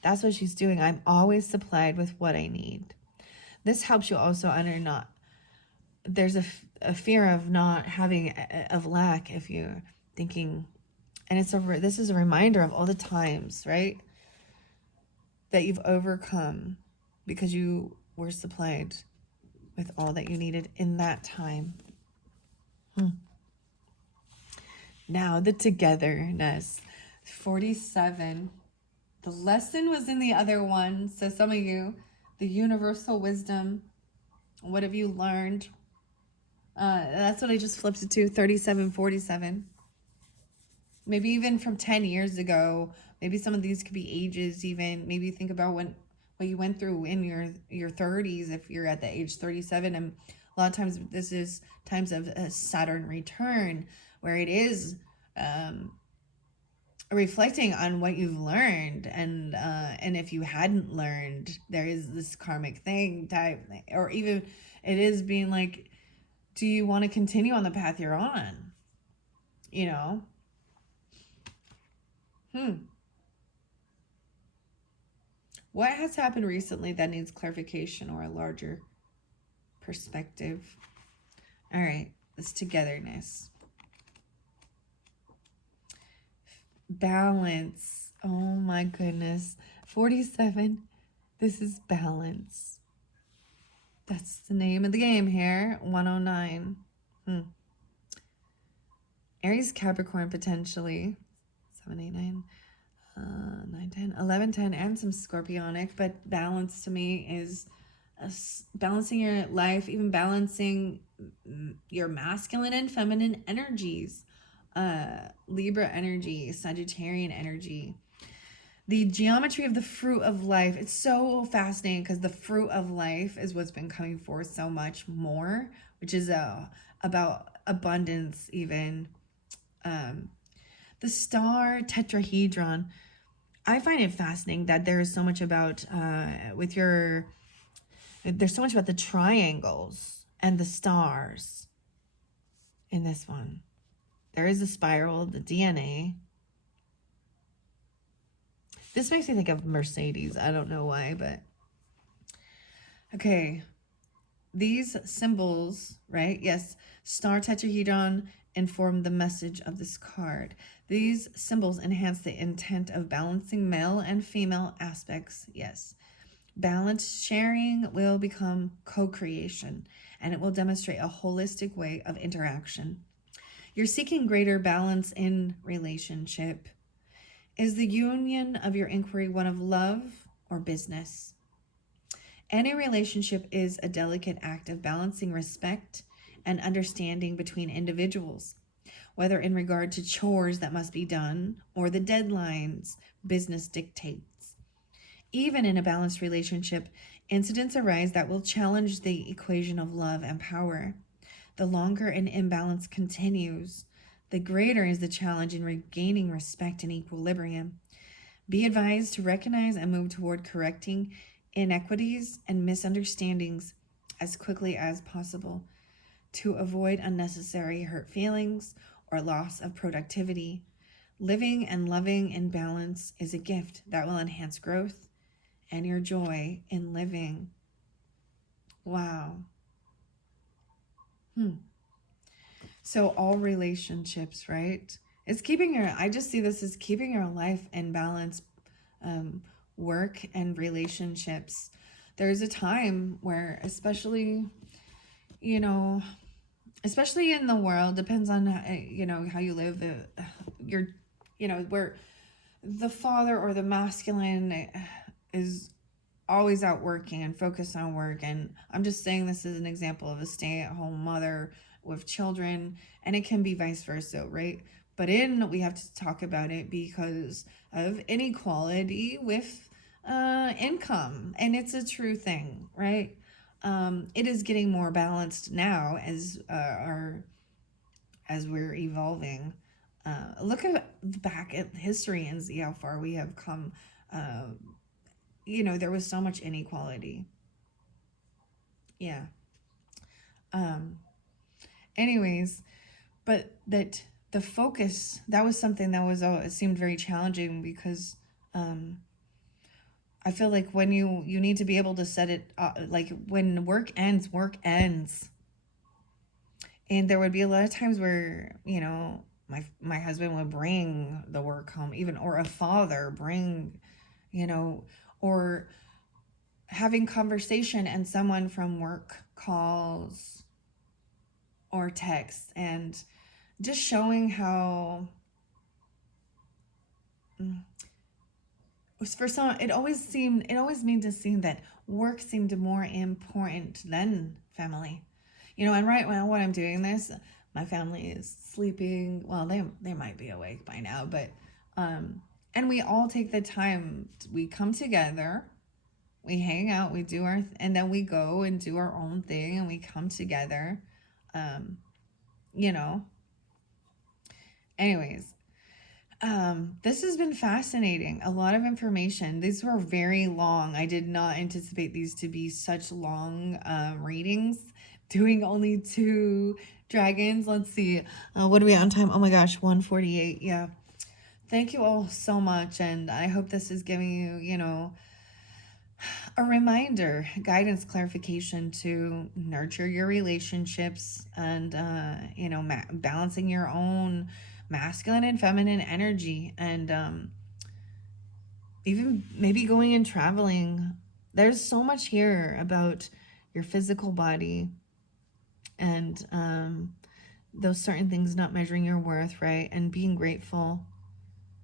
That's what she's doing. I'm always supplied with what I need. This helps you also under not, there's a fear of not having, of lack if you're thinking, and this is a reminder of all the times, right, that you've overcome because you were supplied with all that you needed in that time. Now the togetherness. 47. The lesson was in the other one. So some of you, the universal wisdom. What have you learned? That's what I just flipped it to. 37, 47. Maybe even from 10 years ago. Maybe some of these could be ages even. Maybe think about what you went through in your 30s if you're at the age 37. And a lot of times this is times of a Saturn return where it is reflecting on what you've learned, and if you hadn't learned, there is this karmic thing type, or even it is being like, do you want to continue on the path you're on? You know? What has happened recently that needs clarification or a larger perspective? All right, this togetherness. Balance. Oh my goodness. 47. This is balance. That's the name of the game here. 109. Aries, Capricorn potentially. 7, 8, 9, 9, 10, 11, 10, and some Scorpionic. But balance to me is balancing your life, even balancing your masculine and feminine energies. Libra energy, Sagittarian energy. The geometry of the fruit of life. It's so fascinating because the fruit of life is what's been coming forth so much more, which is about abundance even. The star tetrahedron. I find it fascinating that there is so much about there's so much about the triangles and the stars in this one. There is a spiral, the DNA. This makes me think of Mercedes. I don't know why, but okay. These symbols, right? Yes, star tetrahedron inform the message of this card. These symbols enhance the intent of balancing male and female aspects. Yes. Balanced sharing will become co-creation, and it will demonstrate a holistic way of interaction. You're seeking greater balance in relationship. Is the union of your inquiry one of love or business? Any relationship is a delicate act of balancing respect and understanding between individuals, whether in regard to chores that must be done or the deadlines business dictates. Even in a balanced relationship, incidents arise that will challenge the equation of love and power. The longer an imbalance continues, the greater is the challenge in regaining respect and equilibrium. Be advised to recognize and move toward correcting inequities and misunderstandings as quickly as possible to avoid unnecessary hurt feelings or loss of productivity. Living and loving in balance is a gift that will enhance growth and your joy in living. Wow. So all relationships, right? I just see this as keeping your life in balance, work and relationships. There's a time where, especially in the world, depends on, how you live, where the father or the masculine is always out working and focused on work. And I'm just saying this is an example of a stay-at-home mother with children, and it can be vice versa, right? But we have to talk about it because of inequality with income, and it's a true thing, right? It is getting more balanced now as we're evolving. Look back at history and see how far we have come. There was so much inequality. Yeah. Anyways, but that the focus, that was something that was, it seemed very challenging because I feel like when you need to be able to set it, like when work ends. And there would be a lot of times where, my husband would bring the work home, or a father bring, or having conversation and someone from work calls or texts, and just showing how for some it always made to seem that work seemed more important than family. And right now when I'm doing this, my family is sleeping. Well, they might be awake by now, but and we all take the time. We come together, we hang out, we do and then we go and do our own thing, and we come together. Anyways, this has been fascinating. A lot of information. These were very long. I did not anticipate these to be such long readings. Doing only 2 dragons. Let's see. What are we on time? Oh my gosh, 1:48. Yeah. Thank you all so much, and I hope this is giving you, a reminder, guidance, clarification to nurture your relationships and, balancing your own masculine and feminine energy, and even maybe going and traveling. There's so much here about your physical body and those certain things not measuring your worth, right? And being grateful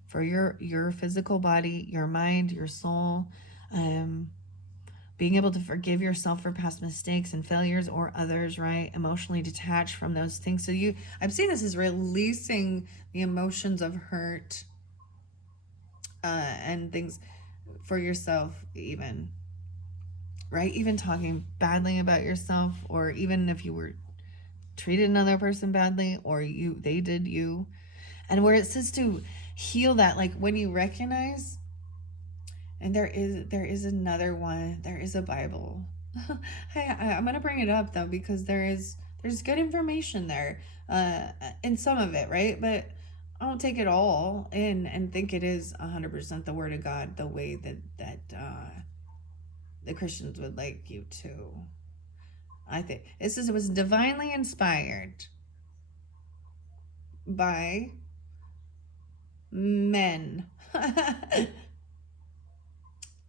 for your physical body, your mind, your soul, being able to forgive yourself for past mistakes and failures or others, right? Emotionally detached from those things. So I'm seeing this as releasing the emotions of hurt and things for yourself, even, right? Even talking badly about yourself, or even if you were treated another person badly, or they did you. And where it says to heal that, like when you recognize. And there is another one. There is a Bible. I'm going to bring it up though, because there is There's good information there, in some of it, right? But I don't take it all in and think it is 100% the Word of God the way that the Christians would like you to. I think it was divinely inspired by men.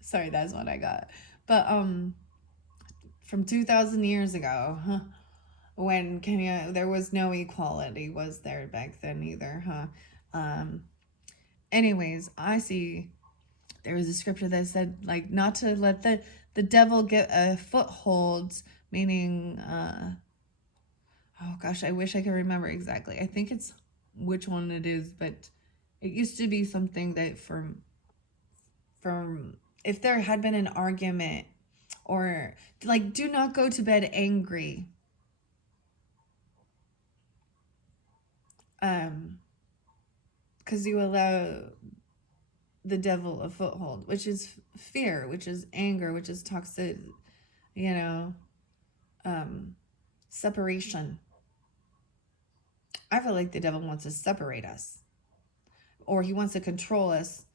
Sorry, that's what I got. But from 2,000 years ago, huh? When Kenya, there was no equality, was there back then either, huh? Anyways, I see there was a scripture that said, like, not to let the devil get a foothold, meaning, oh gosh, I wish I could remember exactly. I think it's which one it is, but it used to be something that from if there had been an argument, or like, do not go to bed angry. Because you allow the devil a foothold, which is fear, which is anger, which is toxic, you know, separation. I feel like the devil wants to separate us, or he wants to control us,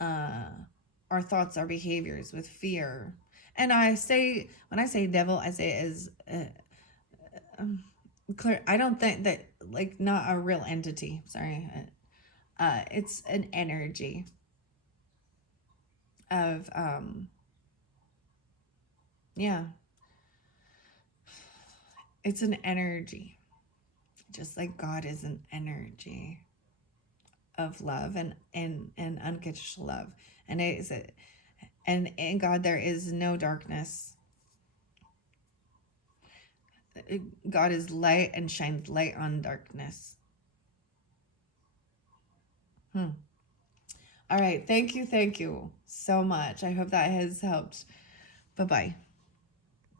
our thoughts, our behaviors with fear. And when I say devil, I say it as clear. I don't think that, like, not a real entity. Sorry, it's an energy of yeah, it's an energy, just like God is an energy of love and unconditional love, and it is it, and in God there is no darkness. God is light and shines light on darkness. All right, thank you so much. I hope that has helped. Bye bye.